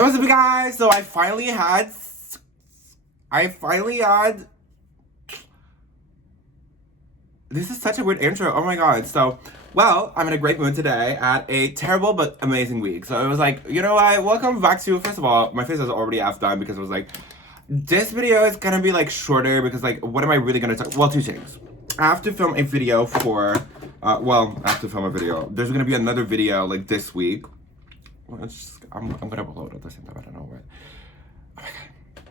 Hey, what's up, guys? So I finally had. This is such a weird intro. Oh my god. So, well, I'm in a great mood today at a terrible but amazing week. So it was like, you know what? Welcome back to. First of all, my face is already half done because it was like, this video is gonna be like shorter because like, what am I really gonna talk? Well, two things. I have to film a video for. I have to film a video. There's gonna be another video like this week. Well, I'm gonna upload at the same time. I don't know what. Oh my god.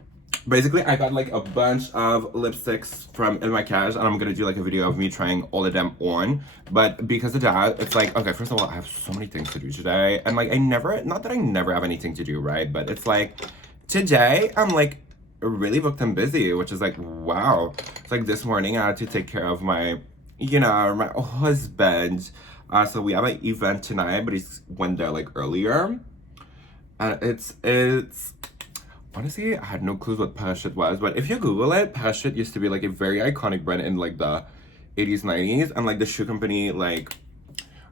Basically, I got like a bunch of lipsticks from Il Makiage, and I'm gonna do like a video of me trying all of them on. But because of that, it's like, okay, first of all, I have so many things to do today, and like not that I never have anything to do, right? But it's like today I'm like really booked and busy, which is like wow. It's like this morning I had to take care of my my husband. So we have an event tonight, but he went there like earlier. And it's honestly, I had no clue what Parachute was, but if you Google it, Parachute used to be like a very iconic brand in like the 80s, 90s, and like the shoe company like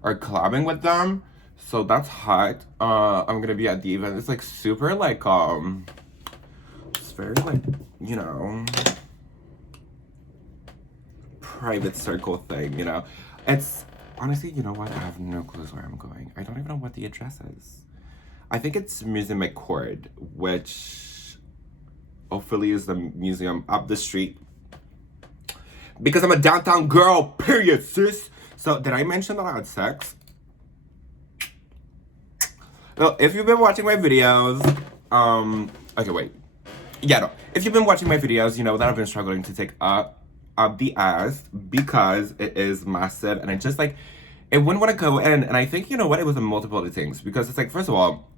are collabing with them. So that's hot. I'm gonna be at the event. It's like super like it's very like, private circle thing, It's honestly, you know what? I have no clue where I'm going. I don't even know what the address is. I think it's Museum McCord, which hopefully is the museum up the street. Because I'm a downtown girl, period, sis. So, did I mention that I had sex? Well, if you've been watching my videos, okay, wait. Yeah, no. If you've been watching my videos, you know that I've been struggling to take up the ass because it is massive and it just like it wouldn't want to go in. And I think, you know what, it was a multiple of things, because it's like, first of all,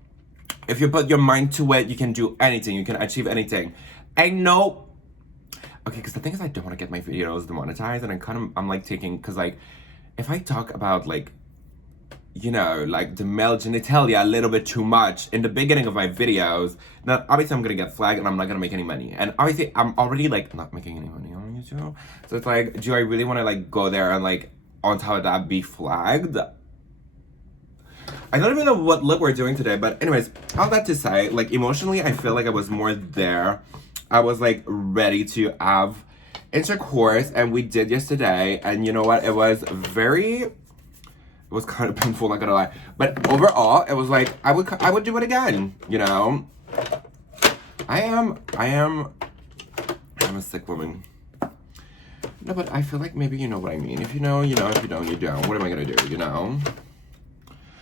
if you put your mind to it, you can do anything, you can achieve anything. I know, okay, because the thing is, I don't want to get my videos demonetized, and I'm like taking, because like if I talk about like like the male genitalia a little bit too much in the beginning of my videos, then obviously I'm gonna get flagged and I'm not gonna make any money. And obviously I'm already like not making any money on YouTube. So it's like, do I really want to like go there and like on top of that be flagged? I don't even know what look we're doing today, but anyways, all that to say, like emotionally, I feel like I was more there. I was like ready to have intercourse, and we did yesterday, and you know what? It was kind of painful, not gonna lie. But overall, it was like, I would do it again, I am a sick woman. No, but I feel like maybe you know what I mean. If you know, you know. If you don't, you don't. What am I gonna do,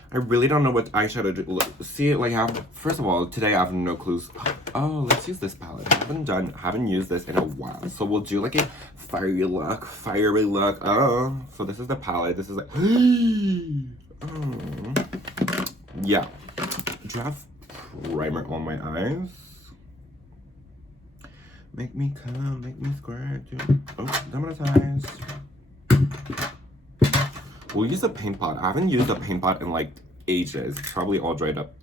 I really don't know what eyeshadow to do. See, like, first of all, today I have no clues. Oh, let's use this palette. I haven't used this in a while. So we'll do like a fiery look. Oh, so this is the palette. This is like, yeah. Do you have primer on my eyes? Make me come, make me squirt. Oh, demonetized. We'll use a paint pot. I haven't used a paint pot in like ages. It's probably all dried up.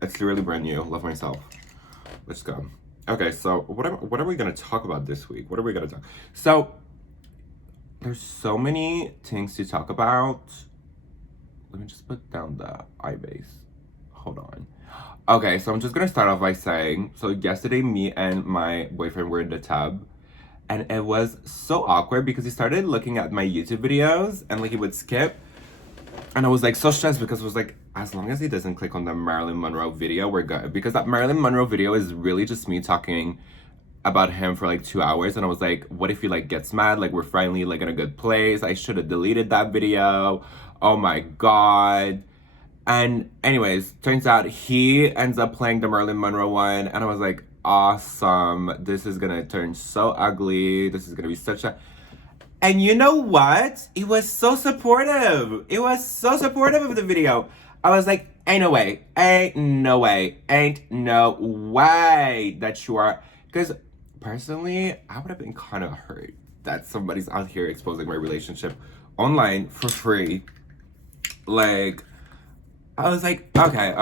It's literally brand new. Love myself. Let's go. Okay, so what are we gonna talk about this week? What are we gonna talk? So there's so many things to talk about. Let me just put down the eye base. Hold on. Okay, so I'm just gonna start off by saying, so yesterday me and my boyfriend were in the tub. And it was so awkward because he started looking at my YouTube videos and like he would skip. And I was like so stressed because it was like, as long as he doesn't click on the Marilyn Monroe video, we're good. Because that Marilyn Monroe video is really just me talking about him for like 2 hours. And I was like, what if he like gets mad? Like we're finally like in a good place. I should have deleted that video. Oh my God. And anyways, turns out he ends up playing the Marilyn Monroe one. And I was like, awesome, this is gonna turn so ugly, this is gonna be such a, and you know what, it was so supportive of the video. I was like, ain't no way that you are, because personally I would have been kind of hurt that somebody's out here exposing my relationship online for free. Like, I was like, okay,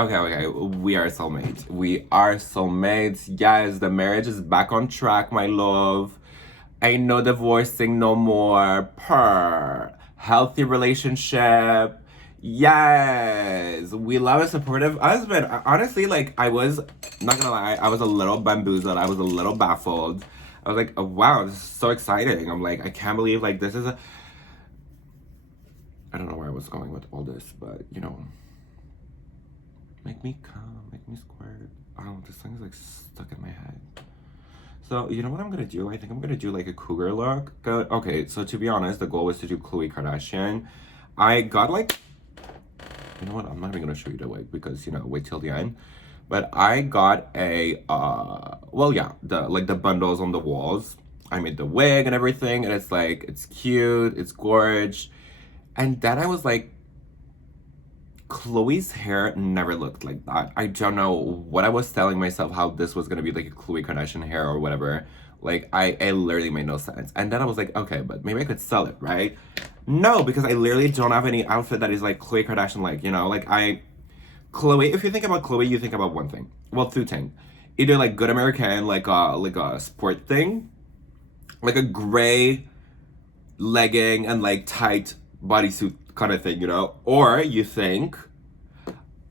we are soulmates. Yes, the marriage is back on track, my love. Ain't no divorcing no more. Healthy relationship. Yes, we love a supportive husband. Honestly, like I was not gonna lie, I was a little bamboozled. I was a little baffled. I was like, oh, wow, this is so exciting. I'm like, I can't believe like this is a. I don't know where I was going with all this, but you know, make me come, make me squirt. Oh, this thing is like stuck in my head. So, you know what I'm gonna do? I think I'm gonna do like a cougar look. Okay, so to be honest, the goal was to do Khloe Kardashian. I got like, you know what? I'm not even gonna show you the wig because, you know, wait till the end. But I got a, well, yeah, the bundles on the walls. I made the wig and everything, and it's like, it's cute, it's gorge. And then I was like, Khloe's hair never looked like that. I don't know what I was telling myself how this was gonna be like a Khloe Kardashian hair or whatever. Like it literally made no sense. And then I was like, okay, but maybe I could sell it, right? No, because I literally don't have any outfit that is like Khloe Kardashian, like, you know, like Khloe. If you think about Khloe, you think about one thing. Well, two things. Either like good American, like a sport thing, like a gray legging and like tight bodysuit kind of thing, you know, or you think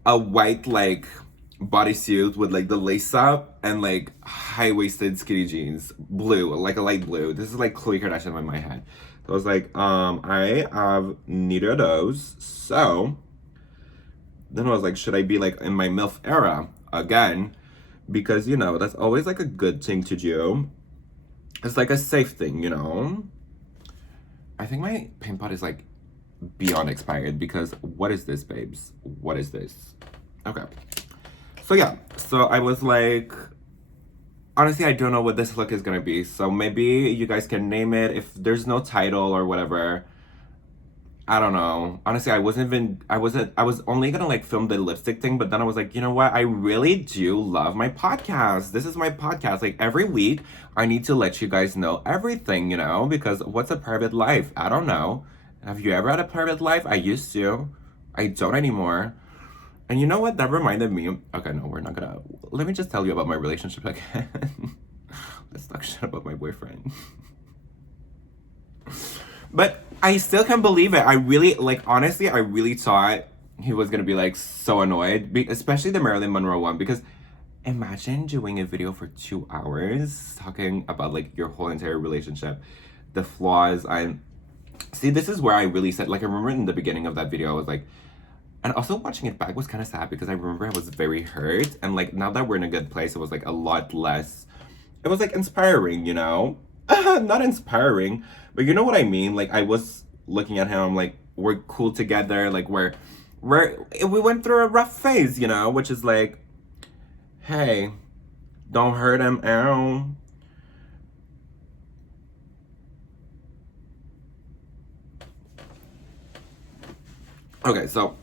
a white like bodysuit with like the lace up and like high waisted skinny jeans, blue, like a light blue. This is like Khloe Kardashian in my head. So I was like, I have neither of those. So then I was like, should I be like in my MILF era again? Because you know, that's always like a good thing to do. It's like a safe thing, you know. I think my paint pot is like beyond expired because what is this, babes? What is this? Okay. So yeah, so I was like, honestly, I don't know what this look is gonna be. So maybe you guys can name it. If there's no title or whatever, I don't know. Honestly, I was only gonna like film the lipstick thing, but then I was like, you know what? I really do love my podcast. This is my podcast. Like every week, I need to let you guys know everything, you know, because what's a private life? I don't know. Have you ever had a private life? I used to. I don't anymore. And you know what? That reminded me. Okay, no, we're not gonna. Let me just tell you about my relationship again. Let's talk shit about my boyfriend. But I still can't believe it. I really, like, honestly, I really thought he was gonna be like so annoyed, especially the Marilyn Monroe one, because imagine doing a video for 2 hours talking about like your whole entire relationship, the flaws. I see. This is where I really said, like, I remember in the beginning of that video, I was like, and also watching it back was kind of sad because I remember I was very hurt, and like now that we're in a good place, it was like a lot less. It was like inspiring, you know. Not inspiring, but you know what I mean. Like I was looking at him, I'm like, we're cool together. Like we went through a rough phase, you know, which is like, hey, don't hurt him, ow. Okay, so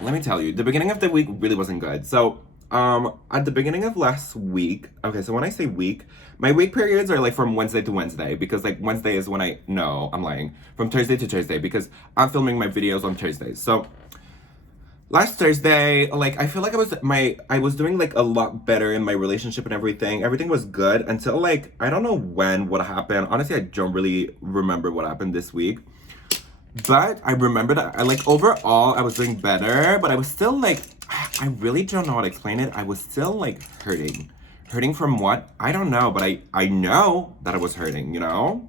let me tell you, the beginning of the week really wasn't good. So, at the beginning of last week, okay, so when I say week, my week periods are like from Wednesday to Wednesday because like Wednesday is when no, I'm lying, from Thursday to Thursday because I'm filming my videos on Thursdays. So, last Thursday, like I feel like I was doing like a lot better in my relationship and everything. Everything was good until like I don't know what happened. Honestly, I don't really remember what happened this week. But I remember that I like overall I was doing better, but I was still like I really don't know how to explain it. I was still like hurting. Hurting from what? I don't know, but I know that I was hurting, you know?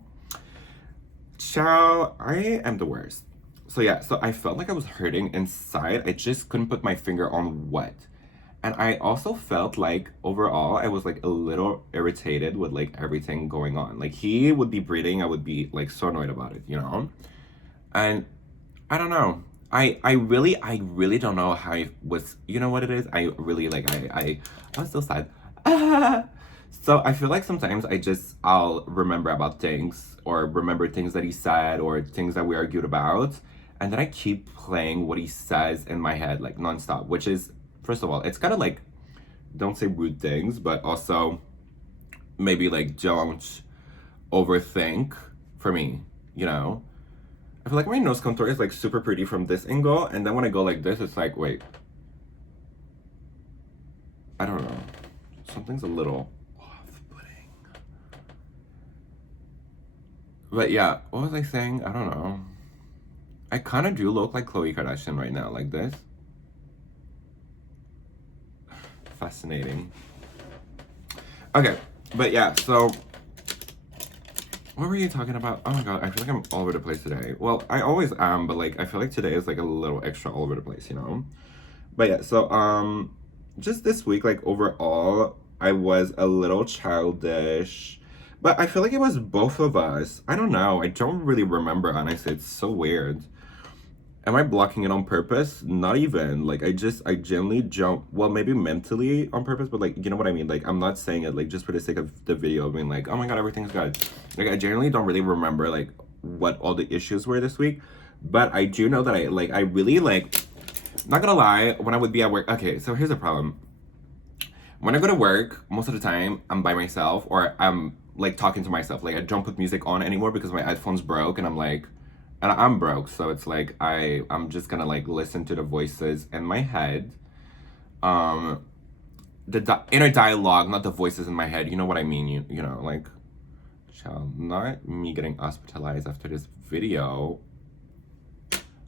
Ciao, I am the worst. So yeah, so I felt like I was hurting inside. I just couldn't put my finger on what. And I also felt like overall I was like a little irritated with like everything going on. Like he would be breathing, I would be like so annoyed about it, you know? And I don't know. I really don't know how I was. You know what it is? I really like. I was so sad. So I feel like sometimes I'll remember about things or remember things that he said or things that we argued about, and then I keep playing what he says in my head like nonstop. Which is, first of all, it's kind of like, don't say rude things, but also maybe like don't overthink for me. You know. I feel like my nose contour is like super pretty from this angle, and then when I go like this, it's like, wait. I don't know. Something's a little off-putting. But yeah, what was I saying? I don't know. I kind of do look like Khloe Kardashian right now, like this. Fascinating. Okay, but yeah, so what were you talking about? Oh my god, I feel like I'm all over the place today. Well, I always am, but like I feel like today is like a little extra all over the place, you know? But yeah, so just this week, like overall, I was a little childish. But I feel like it was both of us. I don't know. I don't really remember, honestly. It's so weird. Am I blocking it on purpose? Not even. Like I generally jump. Well, maybe mentally on purpose, but like you know what I mean. Like I'm not saying it like just for the sake of the video, being like, oh my god, everything's good. Like I generally don't really remember like what all the issues were this week, but I do know that I really like. Not gonna lie, when I would be at work. Okay, so here's the problem. When I go to work, most of the time I'm by myself or I'm like talking to myself. Like I don't put music on anymore because my headphones broke, and I'm like, and I'm broke, so it's like I'm just gonna like listen to the voices in my head, um, the inner dialogue, not the voices in my head. You know what I mean? You know like, child, not me getting hospitalized after this video.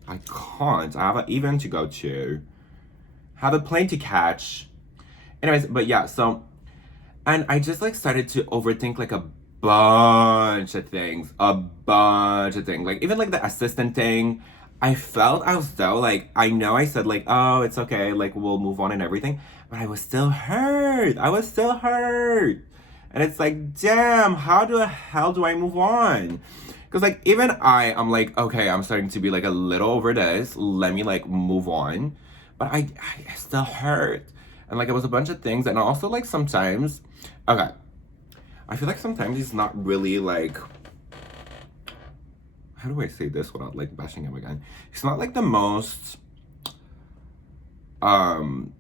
I can't. I have an event to go to, have a plane to catch. Anyways, but yeah, so and I just like started to overthink like a bunch of things, a bunch of things. Like even like the assistant thing, I felt as though like I know I said like, oh, it's okay, like we'll move on and everything, but I was still hurt. I was still hurt. And it's like, damn, how the hell do I move on? Because like even I'm like, okay, I'm starting to be like a little over this. Let me like move on. But I still hurt. And like it was a bunch of things. And also like sometimes, okay, I feel like sometimes he's not really like, how do I say this without like bashing him again? He's not like the most, um,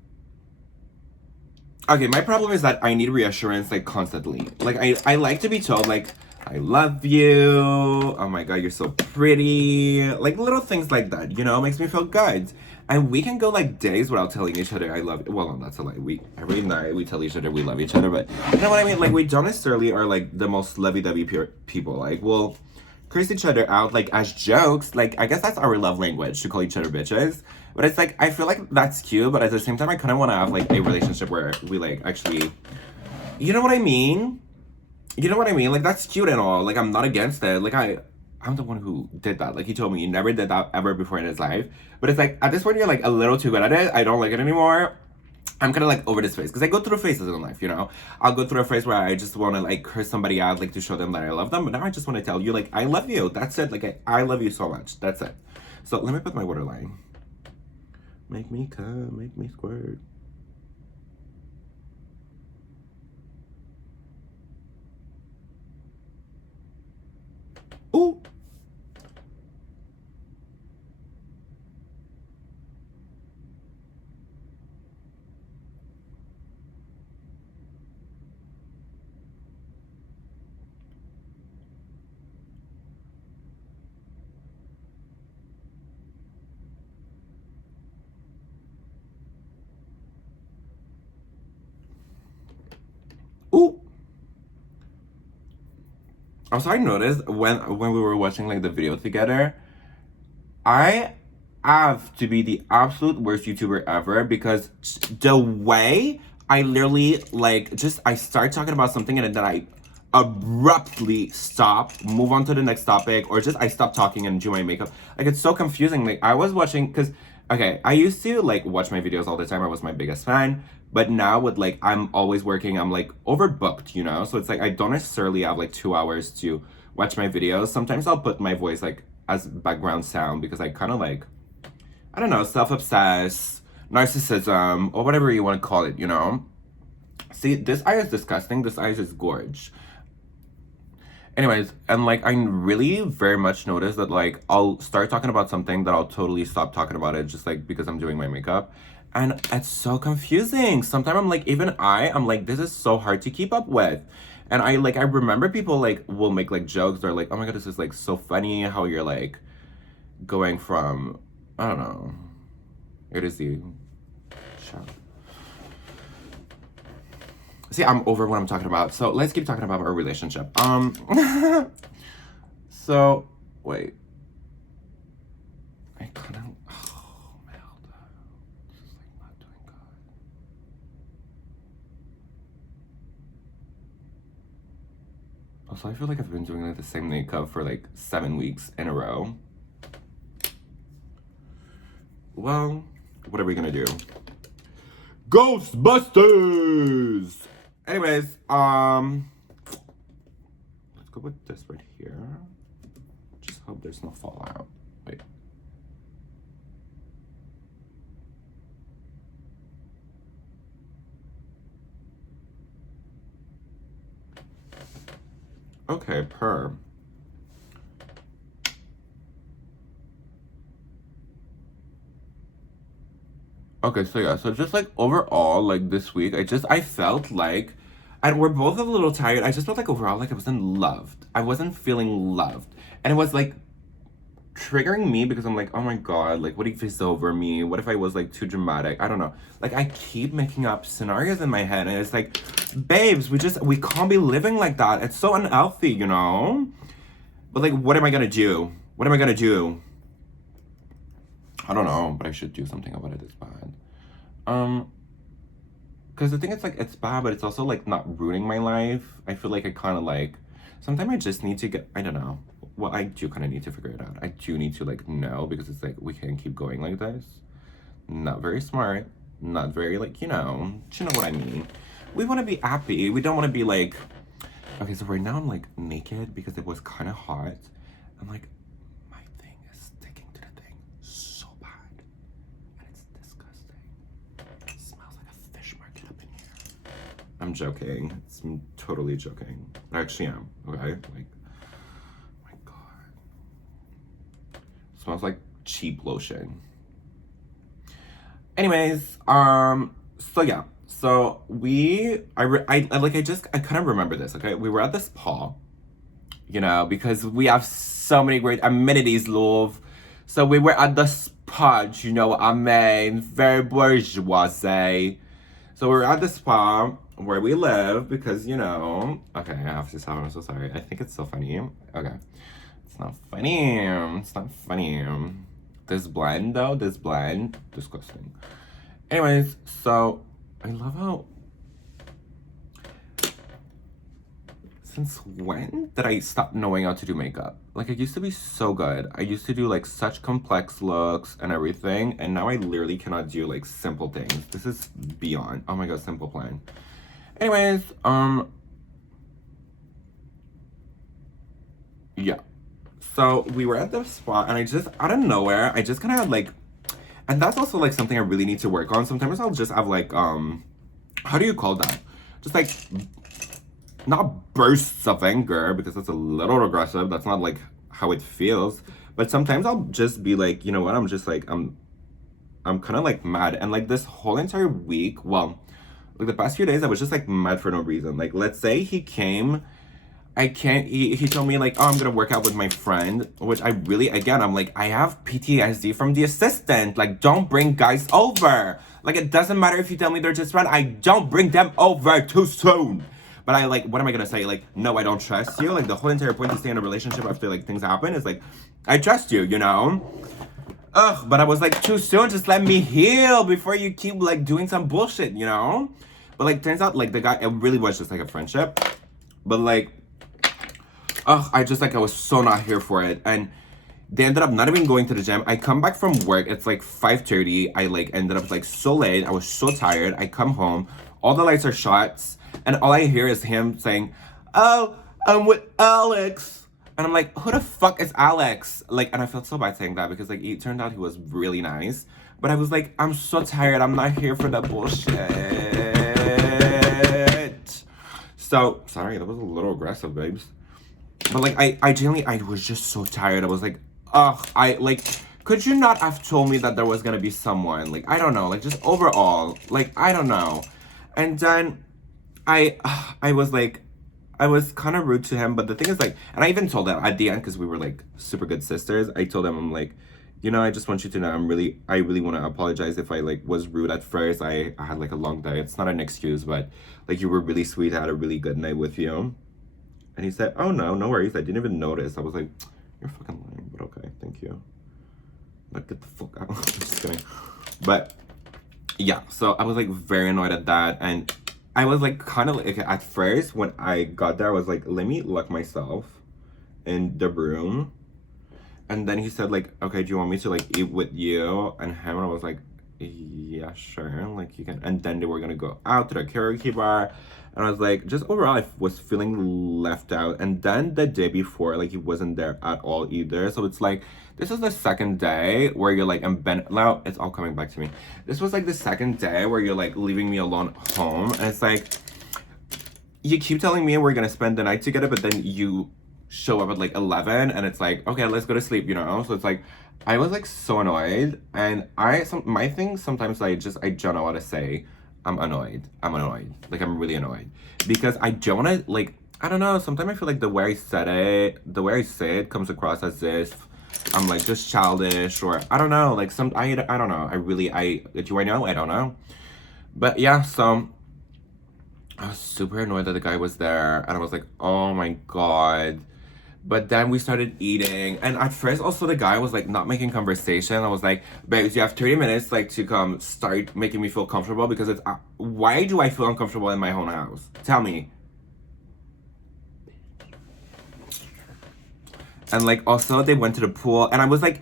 okay, my problem is that I need reassurance like constantly. Like I like to be told like, I love you. Oh my god, you're so pretty. Like little things like that, you know, makes me feel good. And we can go like days without telling each other I love you. Well, no, that's a lie. We every night we tell each other we love each other, but you know what I mean? Like we don't necessarily are like the most lovey-dovey people. Like we'll curse each other out like as jokes. Like I guess that's our love language, to call each other bitches. But it's like I feel like that's cute, but at the same time I kinda wanna have like a relationship where we like actually, you know what I mean? You know what I mean? Like that's cute and all. Like I'm not against it. Like I'm the one who did that. Like he told me he never did that ever before in his life. But it's like at this point you're like a little too good at it. I don't like it anymore. I'm kind of like over this phase because I go through phases in life, you know. I'll go through a phase where I just want to like curse somebody out, like to show them that I love them. But now I just want to tell you, like, I love you. That's it. Like I love you so much. That's it. So let me put my water line. Make me come, make me squirt. Ooh. Ooh. Also, I noticed when we were watching like the video together, I have to be the absolute worst YouTuber ever because the way I literally like just I start talking about something and then I abruptly stop, move on to the next topic, or just I stop talking and do my makeup. Like it's so confusing. Like I was watching because okay, I used to like watch my videos all the time. I was my biggest fan. But now with like I'm always working, I'm like overbooked, you know? So it's like I don't necessarily have like 2 hours to watch my videos. Sometimes I'll put my voice like as background sound because I kind of like, I don't know, self-obsessed, narcissism, or whatever you want to call it, you know? See, this eye is disgusting. This eye is gorge. Anyways, and like I really very much notice that like I'll start talking about something that I'll totally stop talking about it just like because I'm doing my makeup. And it's so confusing. Sometimes I'm like, even I'm like, this is so hard to keep up with. And I remember people like will make like jokes. They're like, oh my god, this is like so funny how you're like going from, I don't know, it is the show. See, I'm over what I'm talking about. So let's keep talking about our relationship. So wait. Also, I feel like I've been doing like the same makeup for like 7 weeks in a row. Well, what are we gonna do? Ghostbusters! Anyways, let's go with this right here. Just hope there's no fallout. Wait. Okay, per. Okay, so yeah, so just like overall, like this week, I felt like, and we're both a little tired. I just felt like overall, like I wasn't loved. I wasn't feeling loved. And it was like triggering me because I'm like, oh my God, like what if he's over me? What if I was like too dramatic? I don't know. Like I keep making up scenarios in my head and it's like, babes, we can't be living like that. It's so unhealthy, you know? But like, what am I gonna do? What am I gonna do? I don't know, but I should do something about it. It's bad. Because the thing is, like, it's bad, but it's also, like, not ruining my life. I feel like I kind of, like, sometimes I just need to get, I don't know. Well, I do kind of need to figure it out. I do need to, like, know, because it's, like, we can't keep going like this. Not very smart. Not very, like, you know what I mean. We want to be happy. We don't want to be, like, okay, so right now I'm, like, naked because it was kind of hot. I'm, like, I'm joking. I'm totally joking. I actually am. Okay? Like, oh my God. It smells like cheap lotion. Anyways, so yeah. So I kind of remember this, okay? We were at the spa, you know, because we have so many great amenities, love. So we were at the spa, you know what I mean? Very bourgeoisie. So we're at the spa where we live because, you know, okay, I have to tell I'm so sorry. I think it's so funny. Okay. It's not funny. It's not funny. This blend, though, disgusting. Anyways, so I love how, since when did I stop knowing how to do makeup? Like, I used to be so good. I used to do, like, such complex looks and everything, and now I literally cannot do, like, simple things. This is beyond. Oh my God, simple plan. Anyways, yeah. So we were at the spa, and I just, out of nowhere, I just kind of, like, and that's also, like, something I really need to work on. Sometimes I'll just have, like, how do you call that? Just, like, not bursts of anger, because that's a little aggressive. That's not, like, how it feels. But sometimes I'll just be like, you know what? I'm just, like, I'm kind of, like, mad. And, like, this whole entire week, well, like, the past few days, I was just, like, mad for no reason. Like, let's say he came, he told me, like, oh, I'm gonna work out with my friend, which I really, again, I'm like, I have PTSD from the assistant. Like, don't bring guys over. Like, it doesn't matter if you tell me they're just friends. I don't bring them over too soon. But I, like, what am I gonna say? Like, no, I don't trust you. Like, the whole entire point to stay in a relationship after, like, things happen is, like, I trust you, you know? Ugh, but I was like, too soon, just let me heal before you keep, like, doing some bullshit, you know? But, like, turns out, like, the guy, it really was just, like, a friendship. But, like, ugh, I was so not here for it. And they ended up not even going to the gym. I come back from work, it's, like, 5:30. I, like, ended up, like, so late. I was so tired. I come home. All the lights are shut. And all I hear is him saying, oh, I'm with Alex. And I'm like, who the fuck is Alex? Like, and I felt so bad saying that because, like, it turned out he was really nice. But I was like, I'm so tired. I'm not here for that bullshit. So, sorry, that was a little aggressive, babes. But, like, I genuinely, I was just so tired. I was like, ugh, could you not have told me that there was gonna be someone? Like, I don't know. Like, just overall, like, I don't know. And then I was like, I was kind of rude to him, but the thing is, like, and I even told him at the end, because we were, like, super good sisters, I told him, I'm like, you know, I just want you to know, I really want to apologize if I, like, was rude at first. I had, like, a long day. It's not an excuse, but, like, you were really sweet. I had a really good night with you. And he said, oh, no worries. I didn't even notice. I was like, you're fucking lying, but okay, thank you. Like, get the fuck out. Just kidding. But, yeah, so I was, like, very annoyed at that, and I was like kind of like at first when I got there, I was like, let me lock myself in the room. And then he said like, okay, do you want me to like eat with you and him? And I was like, yeah, sure, like you can. And then they were gonna go out to the karaoke bar, and I was like, just overall, I was feeling left out. And then the day before, like he wasn't there at all either. So it's like this is the second day where you're like, and Ben, now it's all coming back to me. This was like the second day where you're like leaving me alone home, and it's like you keep telling me we're gonna spend the night together, but then you show up at like 11 and it's like, okay, let's go to sleep, you know? So it's like I was like so annoyed, and my thing sometimes I don't know what to say. I'm annoyed. Like I'm really annoyed because I don't want to like, I don't know. Sometimes I feel like the way I say it comes across as if I'm like just childish, or I don't know. Like I don't know. Do I know? I don't know. But yeah, so I was super annoyed that the guy was there, and I was like, oh my god. But then we started eating, and at first also the guy was like not making conversation. I was like, babes, you have 30 minutes like to come start making me feel comfortable, because it's why do I feel uncomfortable in my own house? Tell me. And like also they went to the pool, and I was like,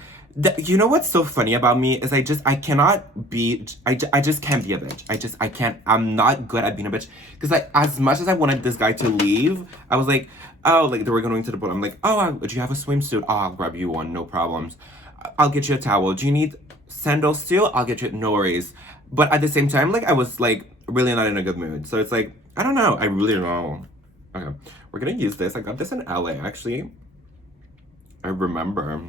you know what's so funny about me is I cannot be, I just can't be a bitch. I can't, I'm not good at being a bitch. Because like as much as I wanted this guy to leave, I was like, oh, like they were going to the pool. I'm like, oh, do you have a swimsuit? Oh, I'll grab you one, no problems. I'll get you a towel. Do you need sandals too? I'll get you, no worries. But at the same time, like I was like really not in a good mood. So it's like, I don't know. I really don't know. Okay, we're gonna use this. I got this in LA actually. I remember.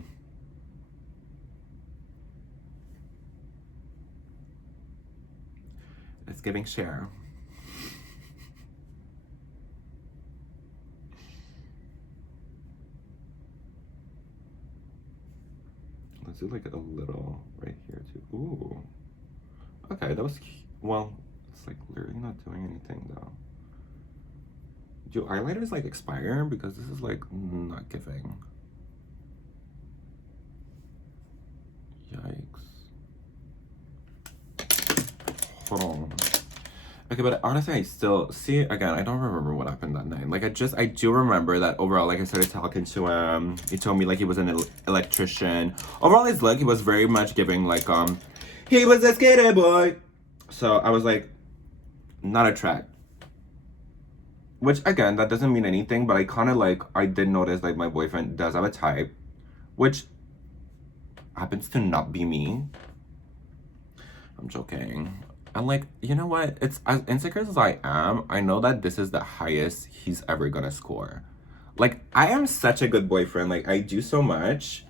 It's giving share. Let's do like a little right here too. Ooh. Okay, that was, well, it's like literally not doing anything though. Do eyeliners like expire? Because this is like not giving. Yikes. Hold on. Okay, but honestly, I still see again. I don't remember what happened that night. Like, I do remember that overall. Like, I started talking to him. He told me like he was an electrician. Overall, his look, he was very much giving like he was a skater boy. So I was like, not attracted. Which again, that doesn't mean anything. But I kind of like I did notice like my boyfriend does have a type, which happens to not be me. I'm joking. I'm like, you know what? It's as insecure as I am, I know that this is the highest he's ever gonna score. Like, I am such a good boyfriend. Like, I do so much.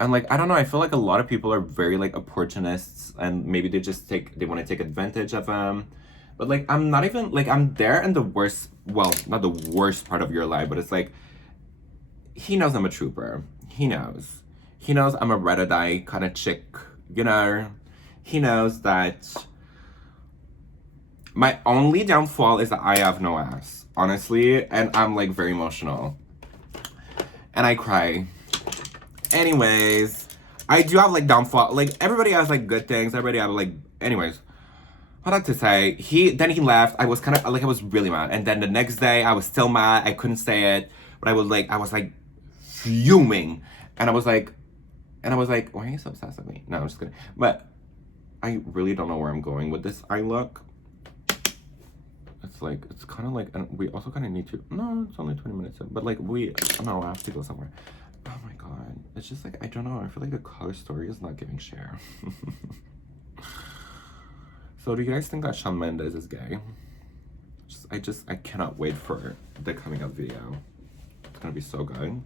And like, I don't know, I feel like a lot of people are very like opportunists, and maybe they want to take advantage of them. But like, I'm not even like, I'm there in the worst, well, not the worst part of your life, but it's like, he knows I'm a trooper. He knows. He knows I'm a red-eye kind of chick, you know? He knows that my only downfall is that I have no ass, honestly, and I'm like very emotional. And I cry. Anyways, I do have like downfall. Like everybody has like good things. Everybody have like, anyways. What had to say? He left. I was kind of like, I was really mad. And then the next day I was still mad. I couldn't say it, but I was like fuming. And I was like, why are you so obsessed with me? No, I'm just kidding. But I really don't know where I'm going with this eye look. It's like, it's kind of like, and we also kind of need to, no, it's only 20 minutes in, but like no, I have to go somewhere. Oh my god, it's just like, I don't know, I feel like the color story is not giving share. So do you guys think that Shawn Mendes is gay? I cannot wait for the coming out video. It's gonna be so good.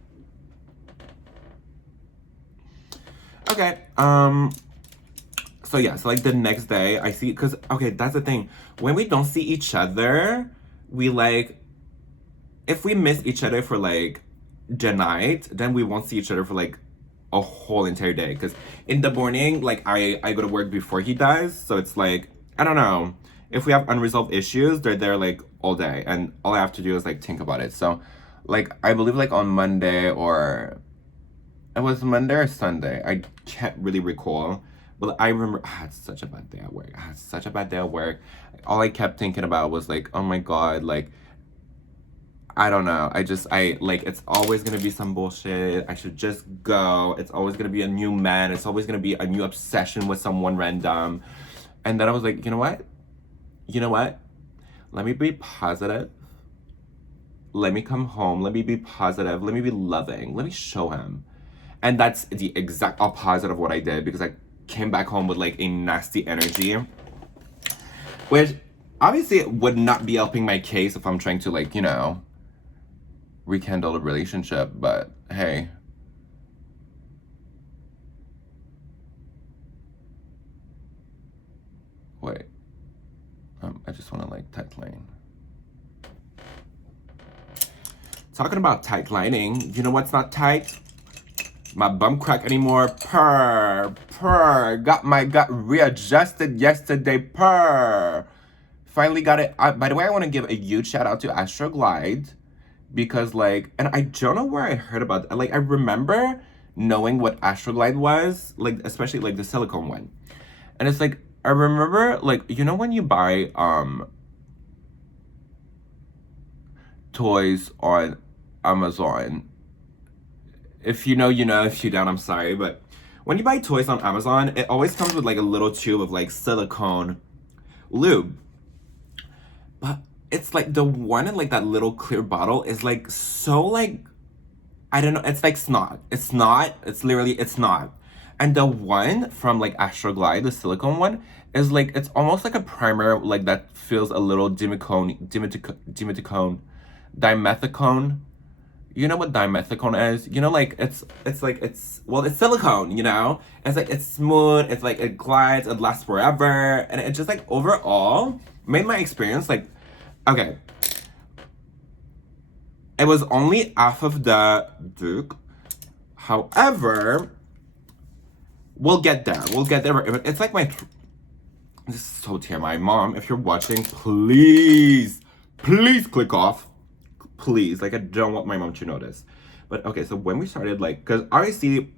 Okay, so yeah, so like the next day I see, because okay, that's the thing, when we don't see each other, we like, if we miss each other for like the night, then we won't see each other for like a whole entire day, because in the morning, like I go to work before he does, so it's like, I don't know, if we have unresolved issues, they're there like all day, and all I have to do is like think about it. So like I believe like on Monday, or it was Monday or Sunday, I can't really recall, But I remember I had such a bad day at work. I had such a bad day at work. All I kept thinking about was like, oh my God, like, I don't know. I like, it's always gonna be some bullshit. I should just go. It's always gonna be a new man. It's always gonna be a new obsession with someone random. And then I was like, you know what? You know what? Let me be positive. Let me come home. Let me be positive. Let me be loving. Let me show him. And that's the exact opposite of what I did because I came back home with like a nasty energy, which obviously would not be helping my case if I'm trying to like, rekindle a relationship. But hey. Wait. I just want to like tight line. Talking about tight lining, you know what's not tight? My bum crack anymore. Purr. Got my gut readjusted yesterday. Purr. Finally got it. By the way, I want to give a huge shout out to Astroglide because like, and I don't know where I heard about it. Like, I remember knowing what Astroglide was, like, especially like the silicone one. And it's like, I remember like, when you buy toys on Amazon, if you know, if you don't, I'm sorry, but when you buy toys on Amazon, it always comes with like a little tube of like silicone lube. But it's like the one in like that little clear bottle is like so like, I don't know, it's like snot. It's not, it's literally, it's not. And the one from like Astroglide, the silicone one, is like, it's almost like a primer like that feels a little dimethicone. You know what dimethicone is? Like it's silicone, It's like it's smooth, it's like it glides, it lasts forever, and it just like overall made my experience like, okay. It was only half of the Duke. However, we'll get there. It's like this is so TMI. Mom, if you're watching, please click off. Please, like I don't want my mom to notice. But okay, so when we started, like, because obviously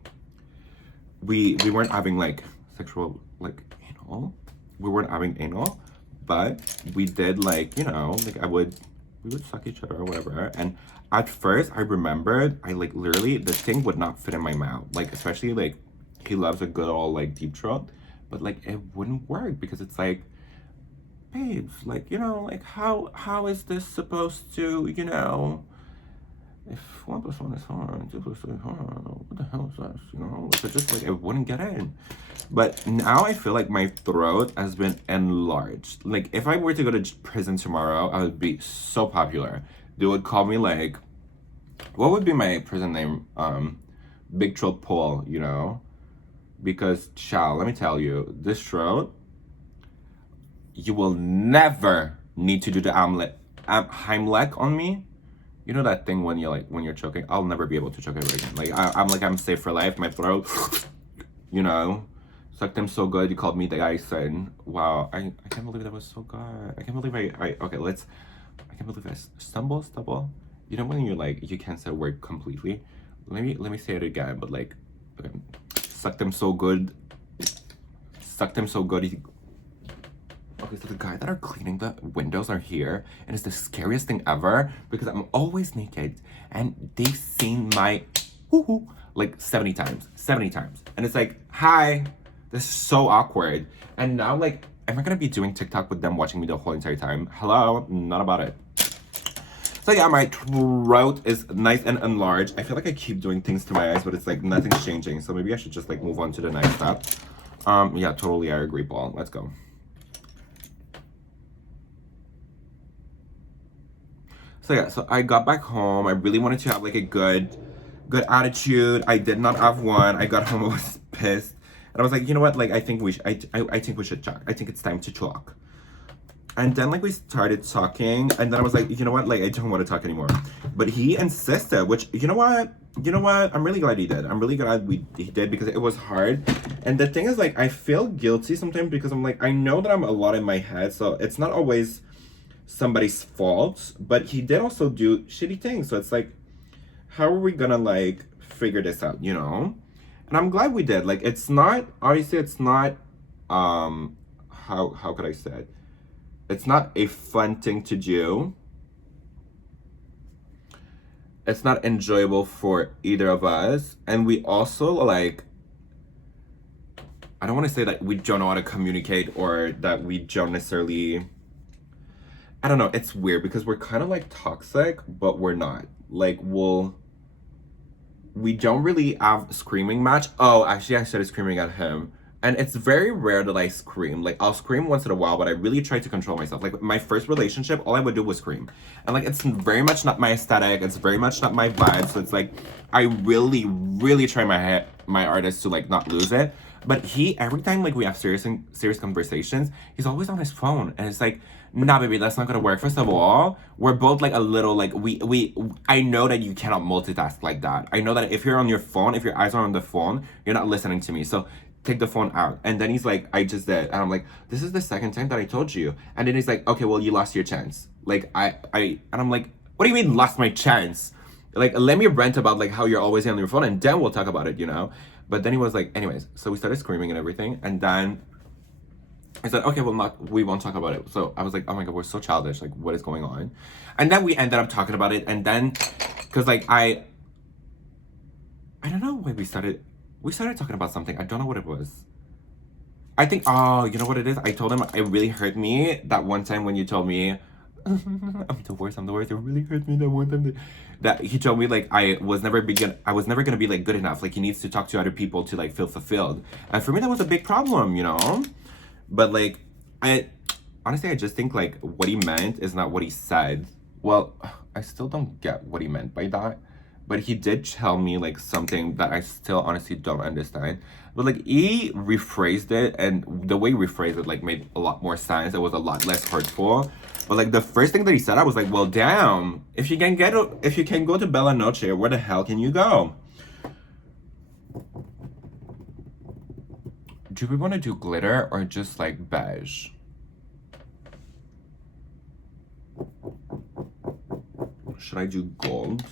we weren't having like sexual like anal. We weren't having anal, but we did like like we would suck each other or whatever. And at first, I remembered I like literally the thing would not fit in my mouth. Like especially like he loves a good old like deep throat, but like it wouldn't work because it's like, babes, like like how is this supposed to if 1 + 1 is hard, 2 + 2 is hard, what the hell is this? So just like it wouldn't get in. But now I feel like my throat has been enlarged. Like if I were to go to prison tomorrow, I would be so popular. They would call me like, what would be my prison name? Big Throat Paul, because child, let me tell you, this throat, you will never need to do the Heimlich on me. You know that thing when you're choking? I'll never be able to choke ever again. Like I'm safe for life. My throat, sucked them so good. You called me the Ison. Wow, I can't believe that was so good. I can't believe I can't believe I stumble. You know when you're like you can't say a word completely. Let me say it again. But like, okay. Sucked them so good. Okay, so the guy that are cleaning the windows are here, and it's the scariest thing ever because I'm always naked, and they've seen my woohoo like 70 times, and it's like, hi, this is so awkward. And now like, am I gonna be doing TikTok with them watching me the whole entire time? Hello, not about it. So yeah, my throat is nice and enlarged. I feel like I keep doing things to my eyes, but it's like nothing's changing. So maybe I should just like move on to the next step. Yeah, totally, I agree, Paul. Let's go. So yeah, so I got back home. I really wanted to have like a good attitude. I did not have one. I got home, I was pissed. And I was like, you know what? Like, I think we should talk. I think it's time to talk. And then like we started talking, and then I was like, you know what? Like, I don't want to talk anymore. But he insisted, which, you know what? I'm really glad he did. I'm really glad he did because it was hard. And the thing is, like, I feel guilty sometimes because I'm like, I know that I'm a lot in my head, so it's not always somebody's fault, but he did also do shitty things. So it's like, how are we gonna like figure this out, And I'm glad we did. Like, it's not, obviously, it's not, how could I say it? It's not a fun thing to do. It's not enjoyable for either of us. And we also, like, I don't want to say that we don't know how to communicate or that we don't necessarily, I don't know, it's weird because we're kind of like toxic, but we're not. Like, we don't really have screaming match. Oh, actually, I started screaming at him. And it's very rare that I scream. Like, I'll scream once in a while, but I really try to control myself. Like, my first relationship, all I would do was scream. And, like, it's very much not my aesthetic. It's very much not my vibe. So it's like, I really, really try my artist to, like, not lose it. But every time, like, we have serious conversations, he's always on his phone. And it's like, nah, baby, that's not gonna work. First of all, we're both like a little like I know that you cannot multitask like that. I know that if you're on your phone, if your eyes are on the phone, you're not listening to me. So take the phone out. And then he's like, I just did. And I'm like, this is the second time that I told you. And then he's like, okay, well, you lost your chance. Like and I'm like, what do you mean lost my chance? Like, let me rant about like how you're always on your phone and then we'll talk about it, you know? But then he was like, anyways, so we started screaming and everything. And then I said, okay, well, we won't talk about it. So I was like, oh my God, we're so childish. Like, what is going on? And then we ended up talking about it. And then, cause like, I don't know why we started talking about something. I don't know what it was. I think, oh, you know what it is? I told him it really hurt me that one time when you told me, I'm the worst. It really hurt me that one time that he told me like I was never gonna be like good enough. Like he needs to talk to other people to like feel fulfilled. And for me, that was a big problem, you know? But like, I honestly, I just think like what he meant is not what he said. Well, I still don't get what he meant by that. But he did tell me like something that I still honestly don't understand. But like he rephrased it, and the way he rephrased it like made a lot more sense. It was a lot less hurtful. But like the first thing that he said, I was like, well, damn. If you can go to Bella Noche, where the hell can you go? Do we want to do glitter or just like beige? Should I do gold?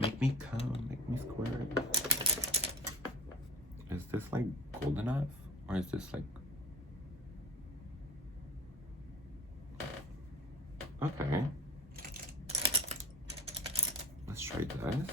Make me come, make me squirt. Is this like gold enough? Or is this like... Okay. Let's try this.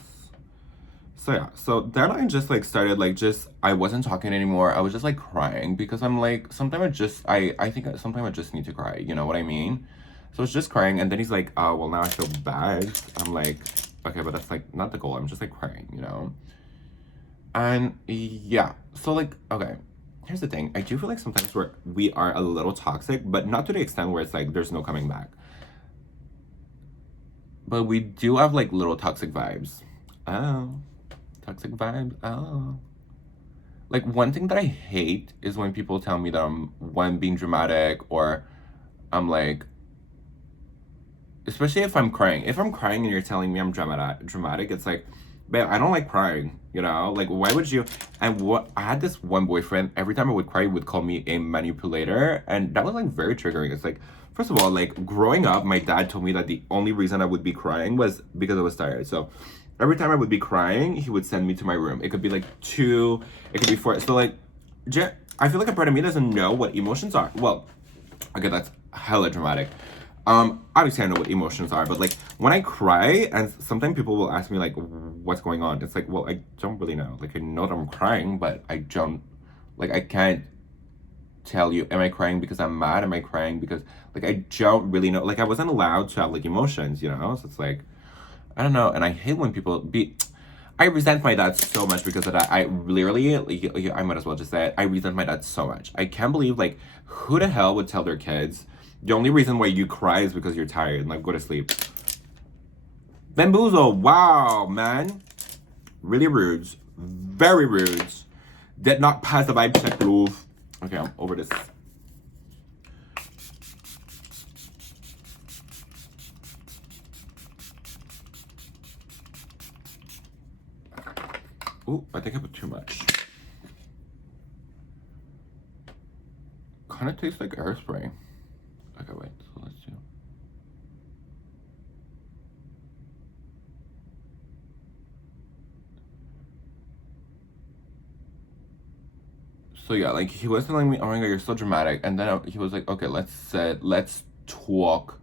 So yeah, so then I just like started like I wasn't talking anymore. I was just like crying because I'm like, sometimes I think sometimes I just need to cry, you know what I mean? So I was just crying, and then he's like, oh, well, now I feel bad. I'm like, okay, but that's like not the goal. I'm just like crying, you know? And yeah, so like, okay, here's the thing. I do feel like sometimes we are a little toxic, but not to the extent where it's like there's no coming back. But we do have like little toxic vibes. Oh, toxic vibes. Oh. Like one thing that I hate is when people tell me that I'm being dramatic, or I'm like, especially if I'm crying. If I'm crying and you're telling me I'm dramatic, it's like, babe, I don't like crying, you know? Like, why would you? And I had this one boyfriend, every time I would cry, he would call me a manipulator. And that was like very triggering. It's like, first of all, like growing up, my dad told me that the only reason I would be crying was because I was tired. So every time I would be crying, he would send me to my room. It could be like 2, it could be 4. So like, I feel like a part of me doesn't know what emotions are. Well, okay, that's hella dramatic. Obviously I know what emotions are, but like when I cry, and sometimes people will ask me like, what's going on? It's like, well, I don't really know. Like I know that I'm crying, but I don't, like I can't tell you, am I crying because I'm mad? Am I crying because, like, I don't really know. Like I wasn't allowed to have like emotions, you know? So it's like, I don't know. And I hate when I resent my dad so much because of that. I literally, like, I might as well just say it. I resent my dad so much. I can't believe, like, who the hell would tell their kids, the only reason why you cry is because you're tired and, like, go to sleep. Bamboozle, wow, man. Really rude. Very rude. Did not pass the vibe check roof. Okay, I'm over this. Ooh, I think I put too much. Kind of tastes like hairspray. Okay, wait, so let's do. So yeah, like he was telling me, oh my god, you're so dramatic. And then he was like, okay, let's sit, let's talk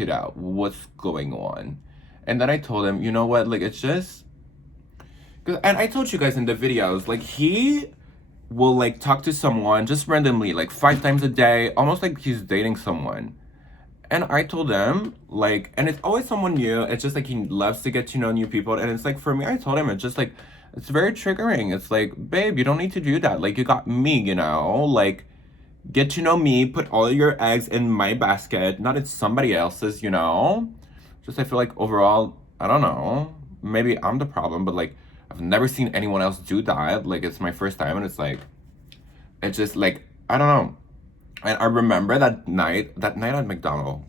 it out. What's going on? And then I told him, you know what, like it's just, and I told you guys in the videos, like he will like talk to someone just randomly, like 5 times a day, almost like he's dating someone. And I told him, like, and it's always someone new. It's just like he loves to get to know new people. And it's like, for me, I told him, it's just like, it's very triggering. It's like, babe, you don't need to do that. Like, you got me, you know? Like, get to know me, put all your eggs in my basket, not in somebody else's, you know? Just, I feel like overall, I don't know. Maybe I'm the problem, but like, I've never seen anyone else do that. Like, it's my first time, and it's like, it's just like, I don't know. And I remember that night at McDonald's.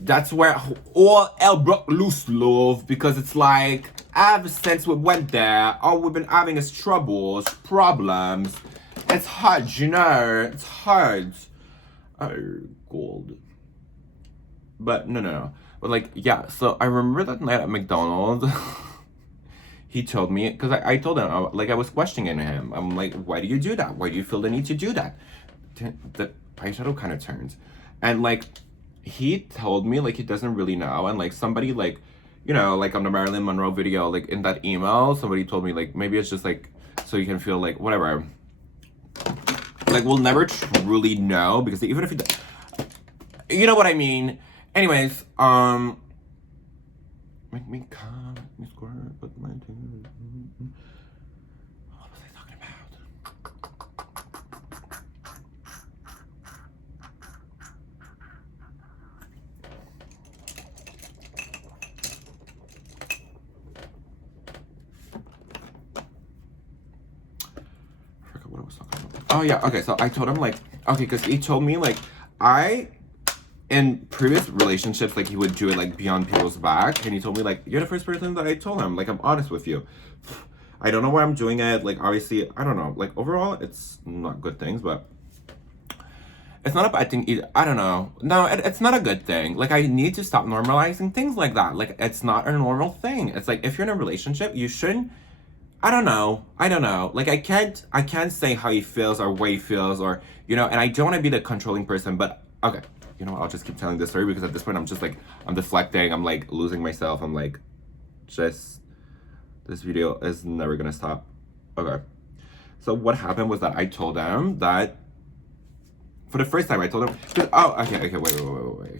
That's where all hell broke loose, love, because it's like, ever since we went there, all we've been having is troubles, problems. It's hard, you know, it's hard. Oh, gold. But no. But like, yeah, so I remember that night at McDonald's, he told me, because I told him, like, I was questioning him. I'm like, why do you do that? Why do you feel the need to do that? The eyeshadow kind of turns. And like, he told me, like, he doesn't really know. And like, somebody, like, you know, like on the Marilyn Monroe video, like in that email, somebody told me, like, maybe it's just like, so you can feel like, whatever. Like, we'll never truly know, because even if you know what I mean. Anyways, make me come, make me squirt with my tears. What was I talking about? I forgot what I was talking about. Oh yeah, okay, so I told him, like, okay, because he told me, like, in previous relationships, like, he would do it, like, beyond people's back, and he told me, like, you're the first person that I told him, like, I'm honest with you. I don't know why I'm doing it, like, obviously, I don't know, like, overall, it's not good things, but it's not a bad thing either. I don't know. No, it's not a good thing. Like, I need to stop normalizing things like that. Like, it's not a normal thing. It's like, if you're in a relationship, you shouldn't, I don't know. Like, I can't say how he feels or what he feels, or, you know, and I don't want to be the controlling person, but, okay. You know what, I'll just keep telling this story, because at this point I'm just like, I'm deflecting, I'm like losing myself, I'm like, just, this video is never gonna stop. Okay. So what happened was that I told him that, for the first time I told him, oh, okay, wait. Okay.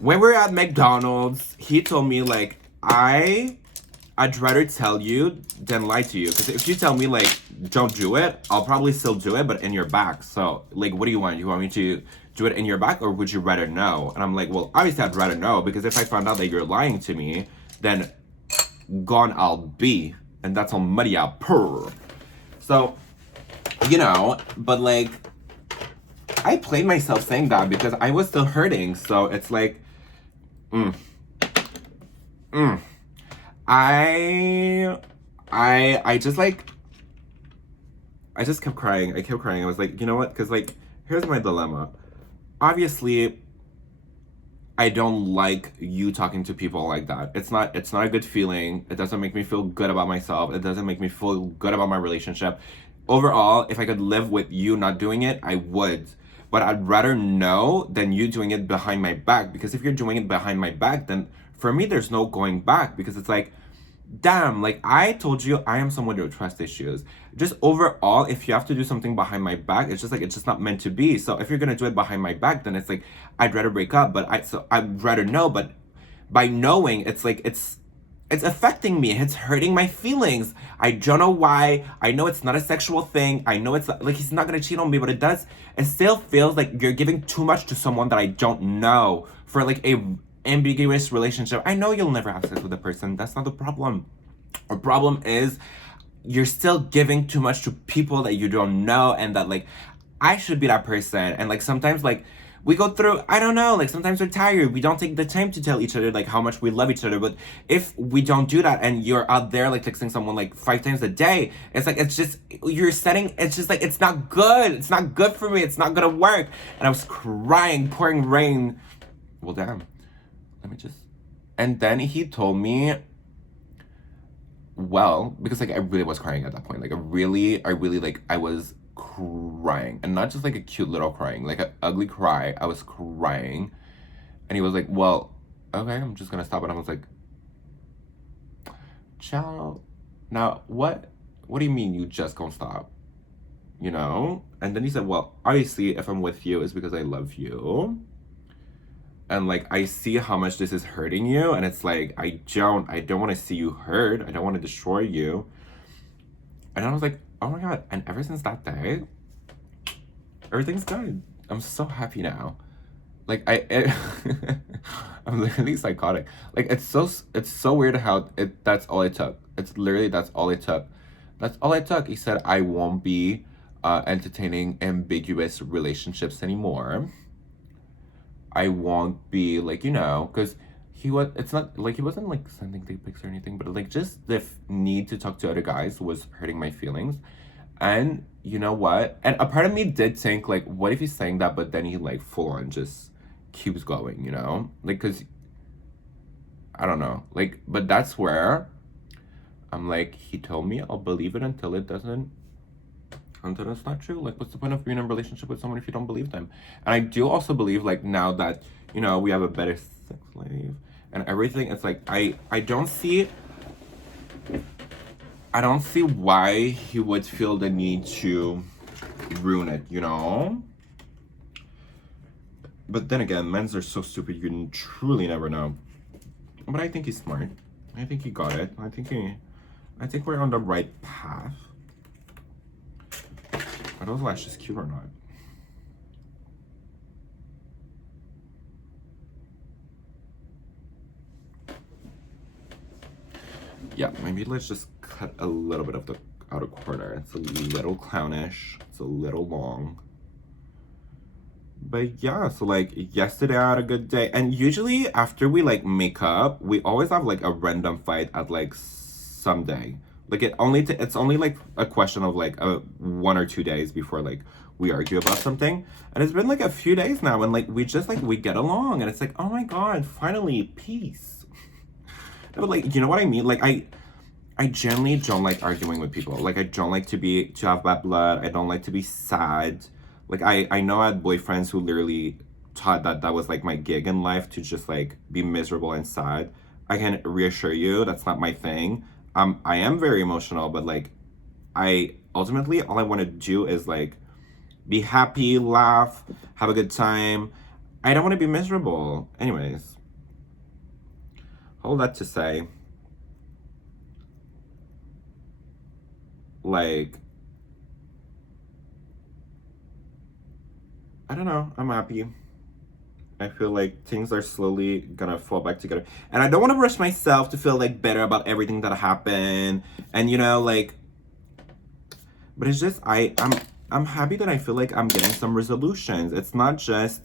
When we were at McDonald's, he told me, like, I'd rather tell you than lie to you. Because if you tell me, like, don't do it, I'll probably still do it, but in your back. So, like, what do you want? You want me to do it in your back, or would you rather know? And I'm like, well, obviously I'd rather know, because if I found out that you're lying to me, then gone I'll be. And that's on muddy out purr. So, you know, but like, I played myself saying that because I was still hurting. So it's like, I just like, I just kept crying. I kept crying. I was like, you know what? Because like, here's my dilemma. Obviously, I don't like you talking to people like that. It's not a good feeling. It doesn't make me feel good about myself. It doesn't make me feel good about my relationship. Overall, if I could live with you not doing it, I would. But I'd rather know than you doing it behind my back. Because if you're doing it behind my back, then for me, there's no going back. Because it's like, damn, like, I told you I am someone with trust issues. Just overall, if you have to do something behind my back, it's just like, it's just not meant to be. So if you're gonna do it behind my back, then it's like, I'd rather break up, but I'd rather know. But by knowing, it's like, it's affecting me. It's hurting my feelings. I don't know why. I know it's not a sexual thing. I know it's like, he's not gonna cheat on me, but it still feels like you're giving too much to someone that I don't know for like a ambiguous relationship. I know you'll never have sex with a person. That's not the problem. The problem is you're still giving too much to people that you don't know, and that like, I should be that person. And like, sometimes like, we go through, I don't know, like, sometimes we're tired. We don't take the time to tell each other, like, how much we love each other. But if we don't do that, and you're out there, like, texting someone, like, 5 times a day, it's like, it's just, it's just, like, it's not good. It's not good for me. It's not gonna work. And I was crying, pouring rain. Well, damn. Let me just... And then he told me... well, because like I really was crying at that point. Like I really like I was crying. And not just like a cute little crying, like an ugly cry. I was crying. And he was like, well, okay, I'm just gonna stop. And I was like, child, now what do you mean you just gonna stop? You know? And then he said, well, obviously if I'm with you it's because I love you. And like I see how much this is hurting you, and it's like I don't want to see you hurt. I don't want to destroy you. And I was like, oh my god. And ever since that day, everything's good. I'm so happy now. Like I'm literally psychotic. Like it's so weird how that's all it took. It's literally that's all it took. That's all it took. He said I won't be entertaining ambiguous relationships anymore. I won't be like, because it's not like he wasn't like sending dick pics or anything, but like just the need to talk to other guys was hurting my feelings. And you know what? And a part of me did think, like, what if he's saying that, but then he like full on just keeps going, Like, cause I don't know, like, but that's where I'm like, he told me, I'll believe it until it's not true. Like, what's the point of being in a relationship with someone if you don't believe them? And I do also believe, like, now that, we have a better sex life and everything, it's like, I don't see why he would feel the need to ruin it. But then again, men's are so stupid, you can truly never know. But I think he's smart. I think he got it. I think we're on the right path. Are those lashes cute or not? Yeah, maybe let's just cut a little bit of the outer corner. It's a little clownish. It's a little long. But yeah, so like yesterday I had a good day. And usually after we like make up, we always have like a random fight at like some day. Like it's only like a question of like 1 or 2 days before like we argue about something. And it's been like a few days now, and like we just like we get along, and it's like, oh my god, finally peace. But like, you know what I mean? Like I generally don't like arguing with people. Like I don't like to have bad blood. I don't like to be sad. Like I know I had boyfriends who literally thought that was like my gig in life, to just like be miserable and sad. I can reassure you that's not my thing. I am very emotional, but like I ultimately all I want to do is like be happy, laugh, have a good time. I don't want to be miserable. Anyways, all that to say, like, I don't know, I'm happy. I feel like things are slowly gonna fall back together. And I don't want to rush myself to feel like better about everything that happened. And like, but it's just I'm happy that I feel like I'm getting some resolutions. It's not just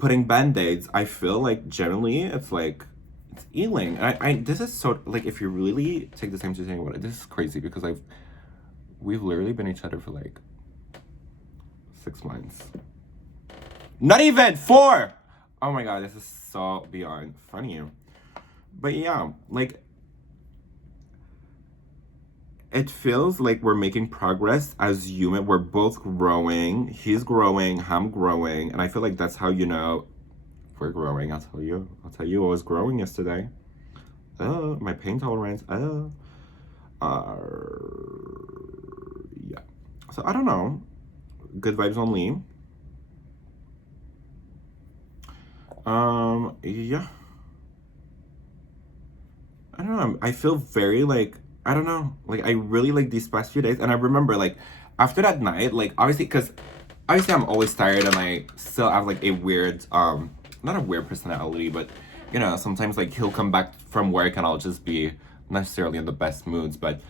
putting band-aids. I feel like generally it's like it's healing. And I this is so like, if you really take the time to think about it, this is crazy because we've literally been each other for like 6 months. Not even 4. Oh my god, this is so beyond funny. But yeah, like it feels like we're making progress as human. We're both growing. He's growing, I'm growing, and I feel like that's how we're growing. I'll tell you I was growing yesterday. My pain tolerance. Yeah. So I don't know. Good vibes only. Yeah. I don't know. I feel very like, I don't know. Like I really like these past few days, and I remember like after that night, like obviously I'm always tired, and I still have like a weird not a weird personality, but sometimes like he'll come back from work and I'll just be not necessarily in the best moods, but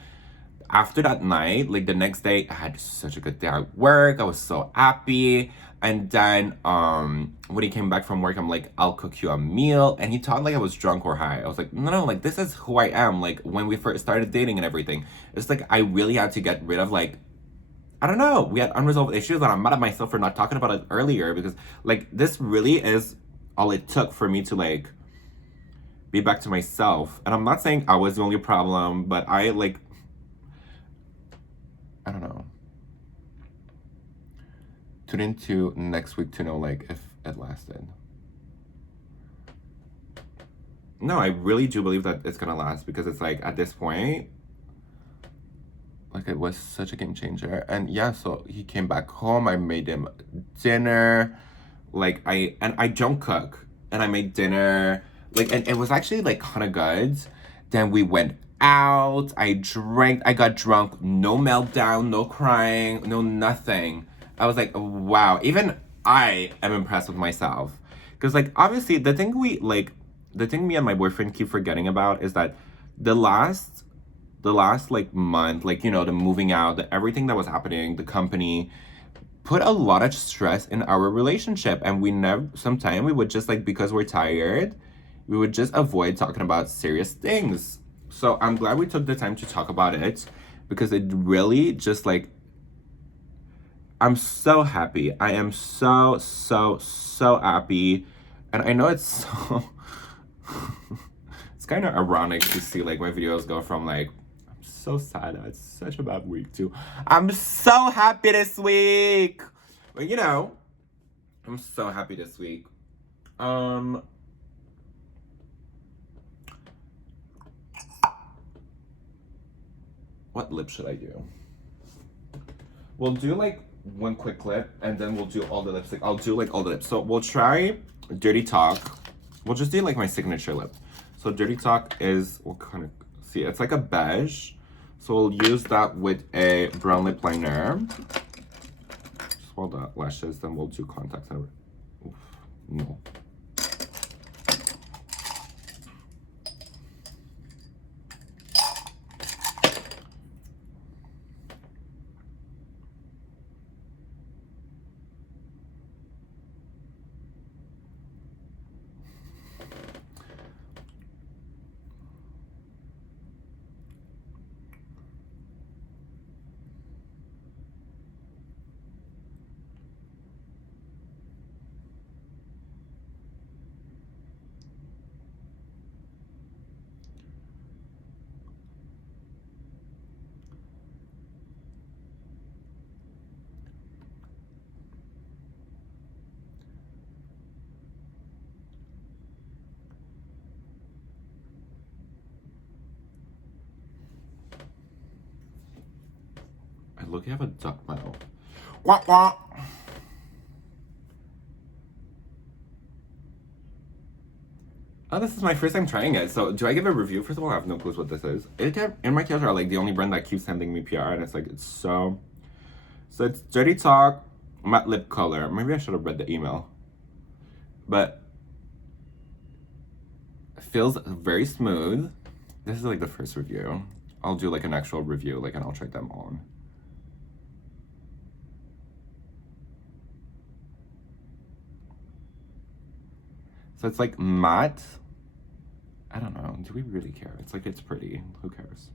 after that night, like the next day, I had such a good day at work. I was so happy. And then when he came back from work, I'm like, I'll cook you a meal. And he thought like I was drunk or high. I was like, no, like this is who I am. Like when we first started dating and everything. It's like I really had to get rid of like, I don't know, we had unresolved issues, and I'm mad at myself for not talking about it earlier, because like this really is all it took for me to like be back to myself. And I'm not saying I was the only problem, but I don't know. Tune into next week to know like if it lasted. No, I really do believe that it's gonna last because it's like at this point, like it was such a game changer. And yeah, so he came back home. I made him dinner. Like I don't cook, and I made dinner. Like, and it was actually like kind of good. Then we went out. I drank. I got drunk. No meltdown. No crying. No nothing. I was like, wow. Even I am impressed with myself, because like obviously the thing me and my boyfriend keep forgetting about is that the last like month, like, you know, the moving out, everything that was happening, the company put a lot of stress in our relationship, and we never, sometimes we would just like, because we're tired, we would just avoid talking about serious things. So I'm glad we took the time to talk about it, because it really just like, I'm so happy. I am so happy. And I know it's so it's kind of ironic to see like my videos go from like, I'm so sad, it's such a bad week, too, I'm so happy this week. But you know, I'm so happy this week. What lip should I do? We'll do like one quick lip, and then we'll do all the lipstick. I'll do like all the lips. So we'll try Dirty Talk. We'll just do like my signature lip. So Dirty Talk is, we'll kind of see, it's like a beige. So we'll use that with a brown lip liner. Swirl the lashes, then we'll do contacts. Oof, no. Look, you have a duck mouth. Wah, wah. Oh, this is my first time trying it. So, do I give a review? First of all, I have no clue what this is. In my are like the only brand that keeps sending me PR, and it's like, it's so. So it's Dirty Talk matte lip color. Maybe I should have read the email, but it feels very smooth. This is like the first review. I'll do like an actual review, like, and I'll try them on. So it's like matte. I don't know. Do we really care? It's like, it's pretty. Who cares?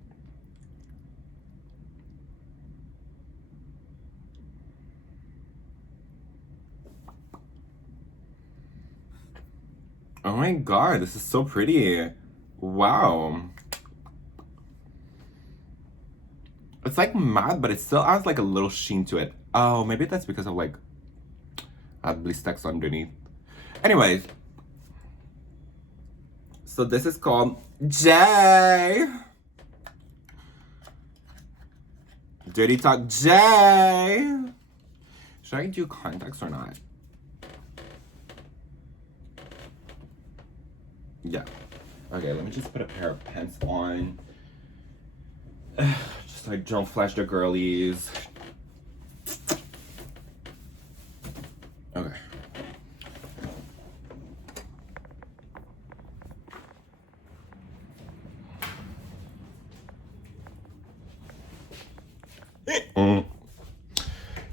Oh my god, this is so pretty. Wow. It's like matte, but it still has like a little sheen to it. Oh, maybe that's because of like blistex underneath. Anyways. So this is called J. Dirty Talk J. Should I do contacts or not? Yeah. Okay, let me just put a pair of pants on. Just so I don't flash the girlies. Okay.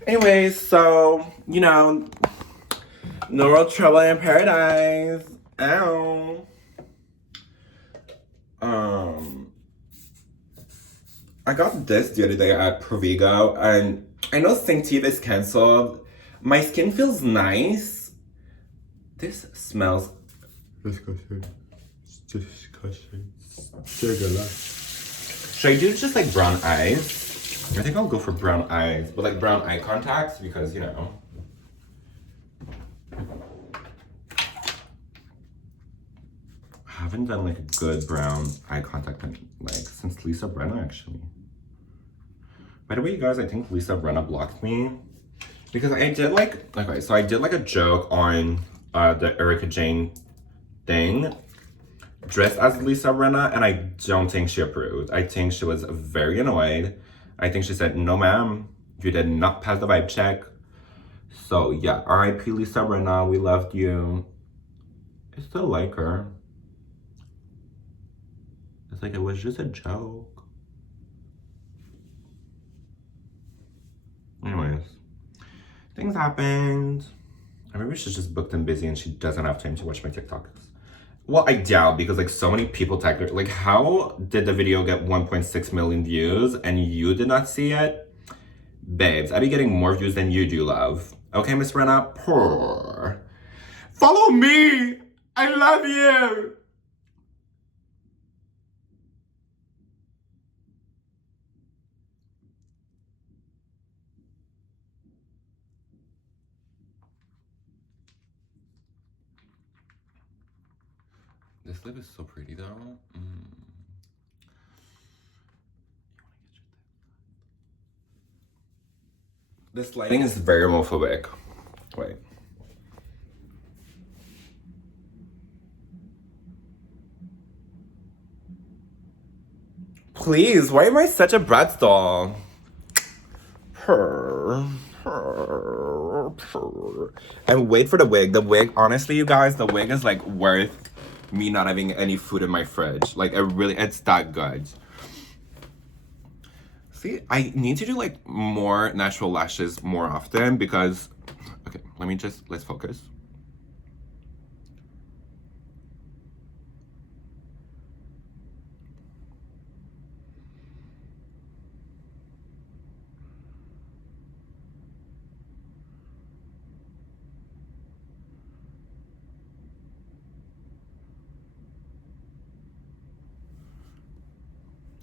Anyways, so, you know, no real trouble in paradise. Ow. I got this the other day at Provigo, and I know St. Teeth is canceled. My skin feels nice. This smells disgusting. disgusting. Should I do just like brown eyes? I think I'll go for brown eyes, but like brown eye contacts because, you know. I haven't done like a good brown eye contact like since Lisa Brenna actually. By the way, you guys, I think Lisa Brenna blocked me because I did like, okay, so I did like a joke on the Erika Jane thing dressed as Lisa Brenna, and I don't think she approved. I think she was very annoyed. I think she said, no ma'am, you did not pass the vibe check. So yeah, R.I.P. Lisa Brenna, we loved you. I still like her. It's like, it was just a joke. Anyways, things happened. I maybe she's just booked and busy and she doesn't have time to watch my TikToks. Well, I doubt, because like so many people tagged her. Like, how did the video get 1.6 million views and you did not see it? Babes, I be getting more views than you do, love. Okay, Miss Brenna? Purr. Follow me! I love you! This lip is so pretty though. This lighting is very homophobic. Wait. Please, why am I such a Bratz doll? Purr. Purr. Purr. And wait for the wig. The wig, honestly, you guys, the wig is like worth me not having any food in my fridge. Like, it's that good. See, I need to do like more natural lashes more often because, okay, let's focus.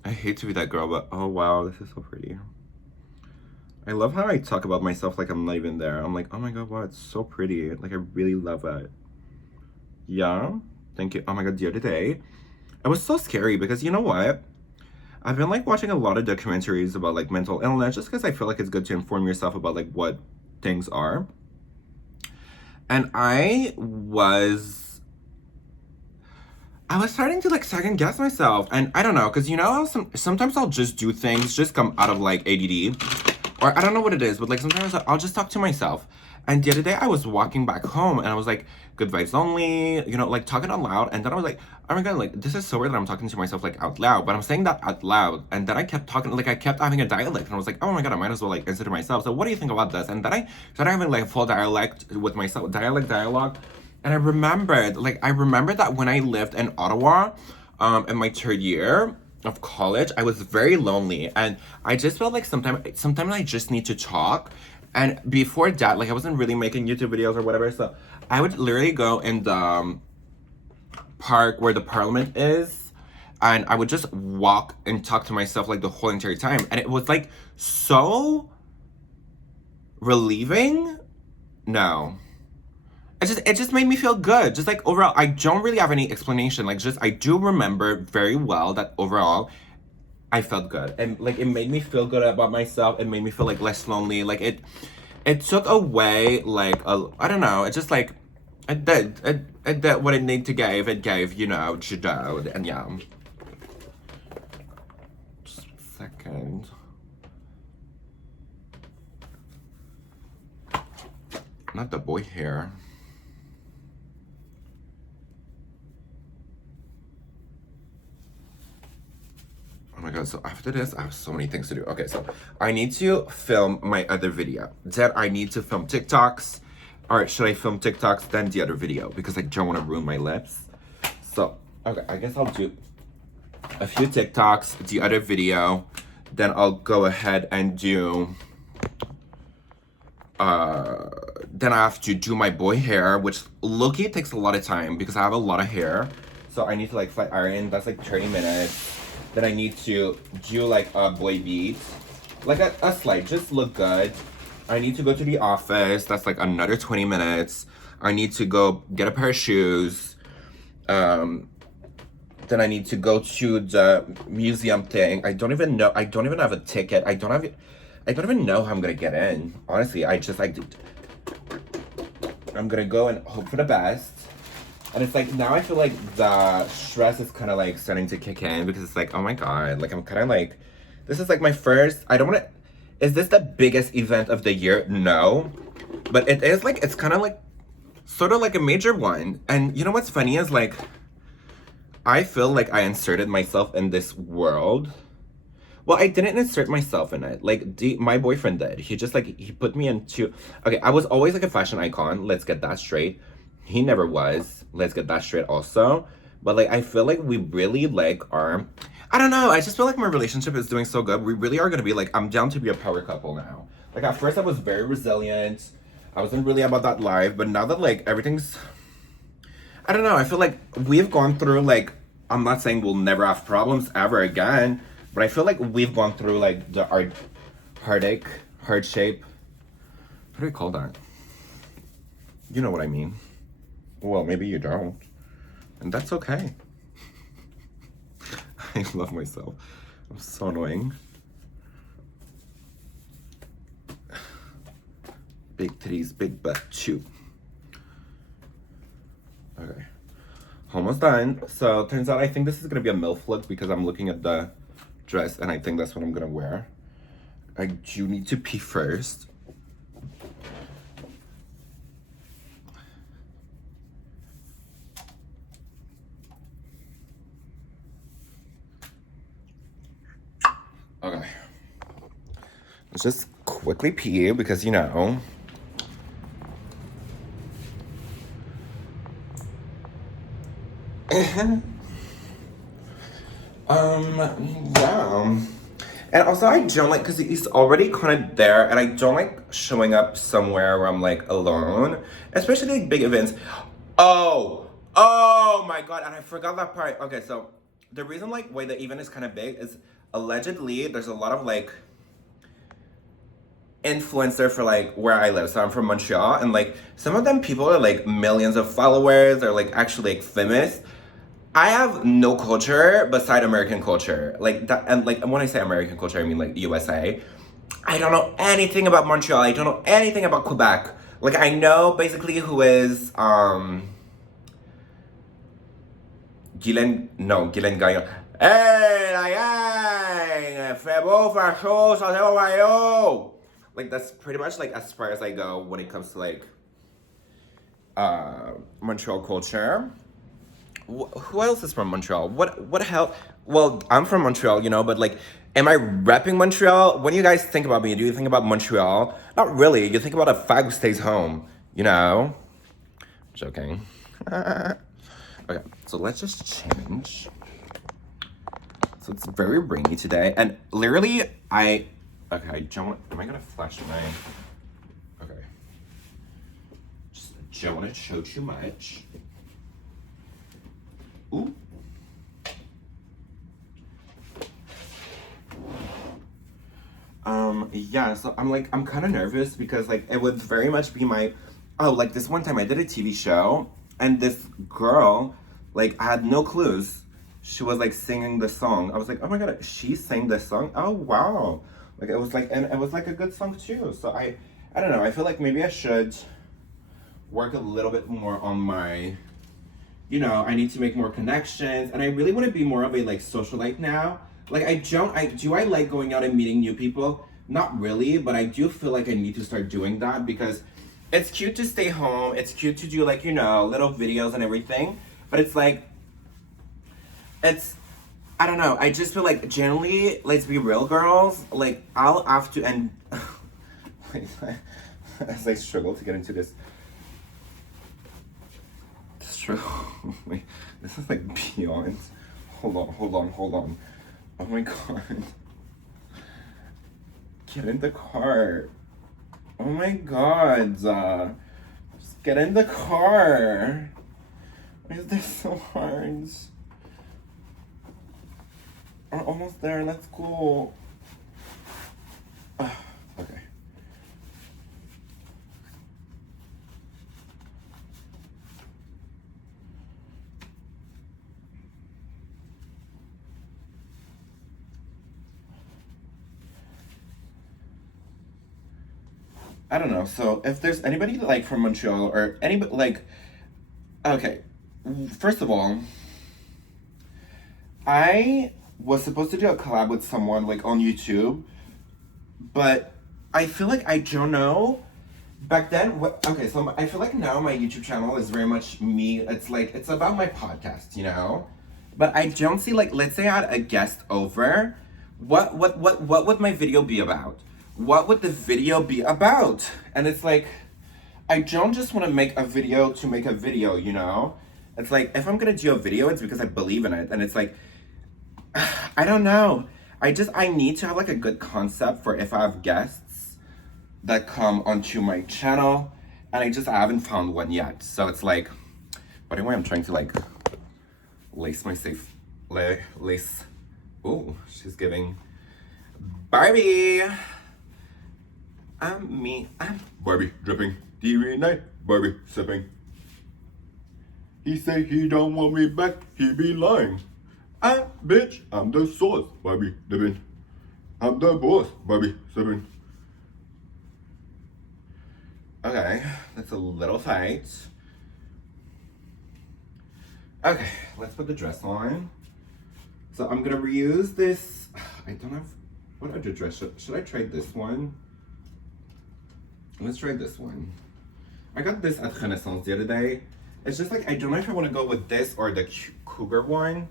I hate to be that girl, but oh wow, this is so pretty. I love how I talk about myself like I'm not even there. I'm like, oh my god, wow, it's so pretty. Like, I really love it. Yeah, thank you. Oh my god, the other day, it was so scary because you know what? I've been like watching a lot of documentaries about like mental illness just because I feel like it's good to inform yourself about like what things are. And I was starting to like second guess myself, and I don't know, because you know how sometimes I'll just do things just come out of like ADD, or I don't know what it is, but like sometimes I'll just talk to myself. And the other day I was walking back home and I was like, good vibes only, you know, like talking out loud, and then I was like, oh my god, like this is so weird that I'm talking to myself like out loud, but I'm saying that out loud, and then I kept talking, like I kept having a dialect, and I was like, oh my god, I might as well like answer to myself. So what do you think about this? And then I started having like a full dialect with myself, dialogue. And I remembered that when I lived in Ottawa, in my third year of college, I was very lonely, and I just felt like sometimes I just need to talk. And before that, like I wasn't really making YouTube videos or whatever, so I would literally go in the park where the Parliament is, and I would just walk and talk to myself like the whole entire time, and it was like so relieving. No. It just made me feel good. Just like overall, I don't really have any explanation. Like just I do remember very well that overall I felt good. And like it made me feel good about myself. It made me feel like less lonely. Like it took away like I don't know, it just like it did what it needed to give. It gave, you know, Jadot, and yeah. Just a second. Not the boy hair. Oh my god, so after this, I have so many things to do. Okay, so I need to film my other video. Then I need to film TikToks. All right, should I film TikToks, then the other video? Because I don't want to ruin my lips. So, okay, I guess I'll do a few TikToks, the other video. Then I'll go ahead and do... then I have to do my boy hair, which low-key takes a lot of time because I have a lot of hair. So I need to like flat iron. That's like 30 minutes. Then I need to do like a boy beat. Like a slight, just look good. I need to go to the office. That's like another 20 minutes. I need to go get a pair of shoes. Then I need to go to the museum thing. I don't even know. I don't even have a ticket. I don't even know how I'm gonna get in. Honestly, I'm gonna go and hope for the best. And it's like now I feel like the stress is kind of like starting to kick in because it's like, oh my god, like I'm kind of like, this is like my first. I don't want to. Is this the biggest event of the year? No, but it is like, it's kind of like sort of like a major one. And you know what's funny is like, I feel like I inserted myself in this world. Well, I didn't insert myself in it. Like, my boyfriend did. He just, like, he put me into... Okay, I was always, like, a fashion icon. Let's get that straight. He never was. Let's get that straight also. But, like, I feel like we really, like, are... I don't know. I just feel like my relationship is doing so good. We really are going to be, like... I'm down to be a power couple now. Like, at first I was very resilient. I wasn't really about that life. But now that, like, everything's... I don't know. I feel like we've gone through, like... I'm not saying we'll never have problems ever again. But I feel like we've gone through, like, our heartache, hardship. What do we call that? You know what I mean. Well, maybe you don't. And that's okay. I love myself. I'm so annoying. Big titties, big butt, chew. Okay. Almost done. So, turns out I think this is going to be a MILF look because I'm looking at the dress and I think that's what I'm going to wear. I do need to pee first. Okay. Let's just quickly pee because, you know. Yeah. And also I don't like, because he's already kind of there, and I don't like showing up somewhere where I'm like alone, especially like big events. Oh my god, and I forgot that part. Okay, so the reason like why the event is kind of big is allegedly there's a lot of like influencer for like where I live. So I'm from Montreal, and like some of them people are like millions of followers, or like actually like famous. I have no culture beside American culture. Like that, and like when I say American culture, I mean like USA. I don't know anything about Montreal. I don't know anything about Quebec. Like I know basically who is Guylaine Gagnon. Hey, la gang! Fait beau, fait chaud, sortez au maillot! Like that's pretty much like as far as I go when it comes to like Montreal culture. Who else is from Montreal? What hell? Well, I'm from Montreal, you know, but like, am I repping Montreal? When you guys think about me, do you think about Montreal? Not really. You think about a fag who stays home, you know? Joking. Okay, so let's just change. So it's very rainy today, and literally, okay, I don't. Am I gonna flash my? Okay. Just don't want to show too much. Ooh. Yeah, so I'm kind of nervous because like it would very much be my, like this one time I did a TV show and this girl, like I had no clues. She was like singing the song. I was like, oh my god, she sang this song? Oh wow. Like it was like, and it was like a good song too. So I don't know, I feel like maybe I should work a little bit more on my, you know, I need to make more connections, and I really want to be more of a like socialite now. Like I like going out and meeting new people? Not really, but I do feel like I need to start doing that because it's cute to stay home. It's cute to do like, you know, little videos and everything, but it's like, I don't know. I just feel like generally, let's be real, girls. Like I'll have to, and as I struggle to get into this. Wait, this is like beyond. Hold on. Oh my god. Get in the car. Oh my god. Just get in the car. Is this so hard? I'm almost there. Let's go. Okay. I don't know. So if there's anybody like from Montreal or anybody like, okay, first of all, I was supposed to do a collab with someone like on YouTube, but I feel like I don't know. Back then, okay, so I feel like now my YouTube channel is very much me. It's like it's about my podcast, you know. But I don't see like, let's say I had a guest over, what would my video be about? What would the video be about? And it's like, I don't just want to make a video to make a video, you know. It's like if I'm gonna do a video, it's because I believe in it, and it's like, I don't know. I need to have like a good concept for if I have guests that come onto my channel, and I haven't found one yet. So it's like, but anyway, I'm trying to like lace my safe lace. Oh, she's giving Barbie. I'm Barbie dripping. TV night, Barbie sipping. He say he don't want me back, he be lying. Bitch, I'm the sauce, Barbie dipping. I'm the boss, Barbie sipping. Okay, that's a little tight. Okay, let's put the dress on. So I'm gonna reuse this. I don't have, what other dress? Should I try this one? Let's try this one. I got this at Renaissance the other day. It's just like, I don't know if I want to go with this or the Cougar one.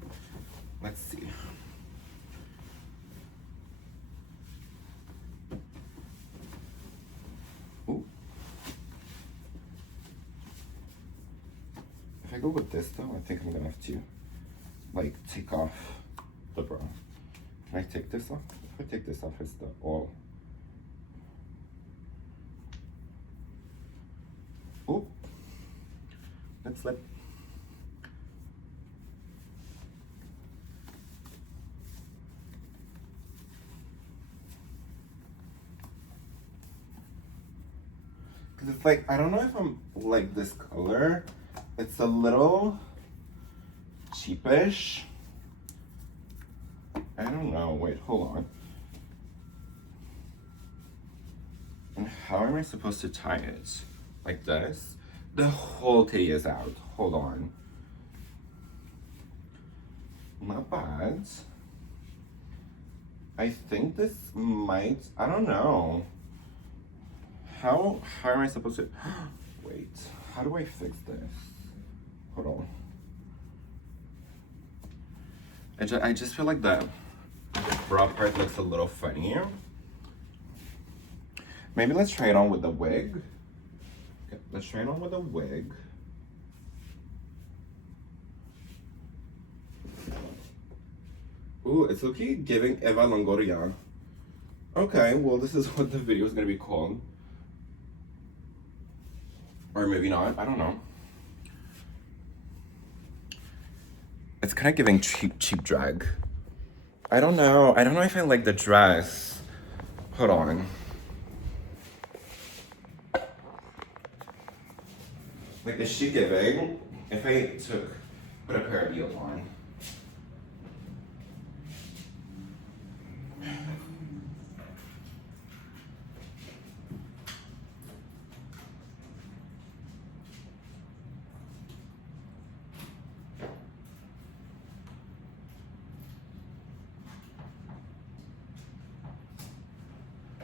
Let's see. Ooh. If I go with this though, I think I'm gonna have to like take off the bra. Can I take this off? If I take this off, it's the all. Oh, let's let. Cause it's like, I don't know if I'm like this color. It's a little cheapish. I don't know, wait, hold on. And how am I supposed to tie it? Like this? The whole titty is out, hold on. Not bad. I think this might, I don't know. How am I supposed to, wait, how do I fix this? Hold on. I just feel like the bra part looks a little funny. Maybe let's try it on with the wig. Okay, let's try it on with a wig. Ooh, it's okay giving Eva Longoria. Okay, well this is what the video is gonna be called. Or maybe not, I don't know. It's kind of giving cheap drag. I don't know if I like the dress. Hold on. Like, is she giving? If I put a pair of heels on.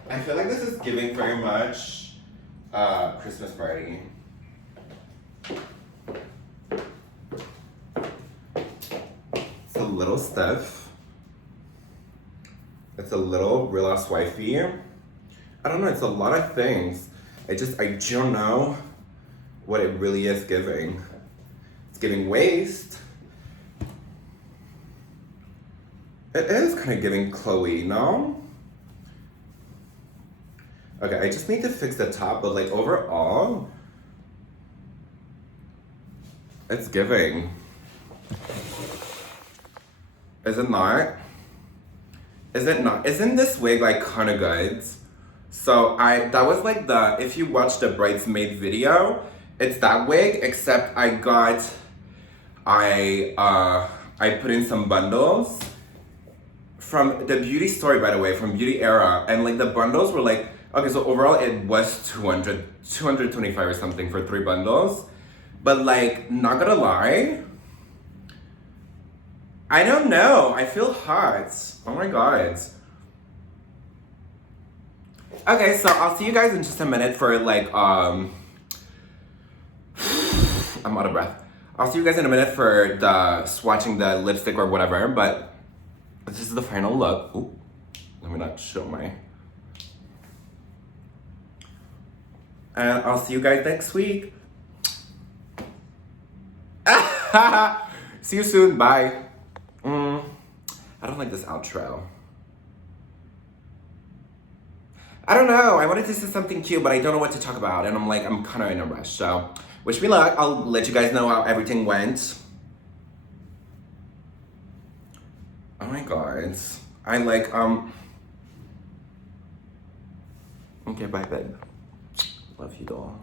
I feel like this is giving very much Christmas party. It's a little stiff. It's a little real housewifey. I don't know, it's a lot of things. I don't know what it really is giving. It's giving waist. It is kind of giving Chloe, no? Okay, I just need to fix the top, but like overall, It's giving. Is it not? Is it not? Isn't this wig like kind of good? So that was like if you watch the bridesmaid video, it's that wig, except I put in some bundles from the Beauty Story, by the way, from Beauty Era, and like the bundles were like, okay, so overall it was 225 or something for 3 bundles, but like, not gonna lie, I don't know, I feel hot. Oh my god. Okay, so I'll see you guys in just a minute for like, I'm out of breath. I'll see you guys in a minute for swatching the lipstick or whatever, but this is the final look. Ooh, let me not show my... And I'll see you guys next week. See you soon, bye. I don't like this outro. I don't know, I wanted to say something cute, but I don't know what to talk about, and I'm like, I'm kind of in a rush, so wish me luck. I'll let you guys know how everything went. Oh my god. I like, okay, bye, babe. Love you, doll.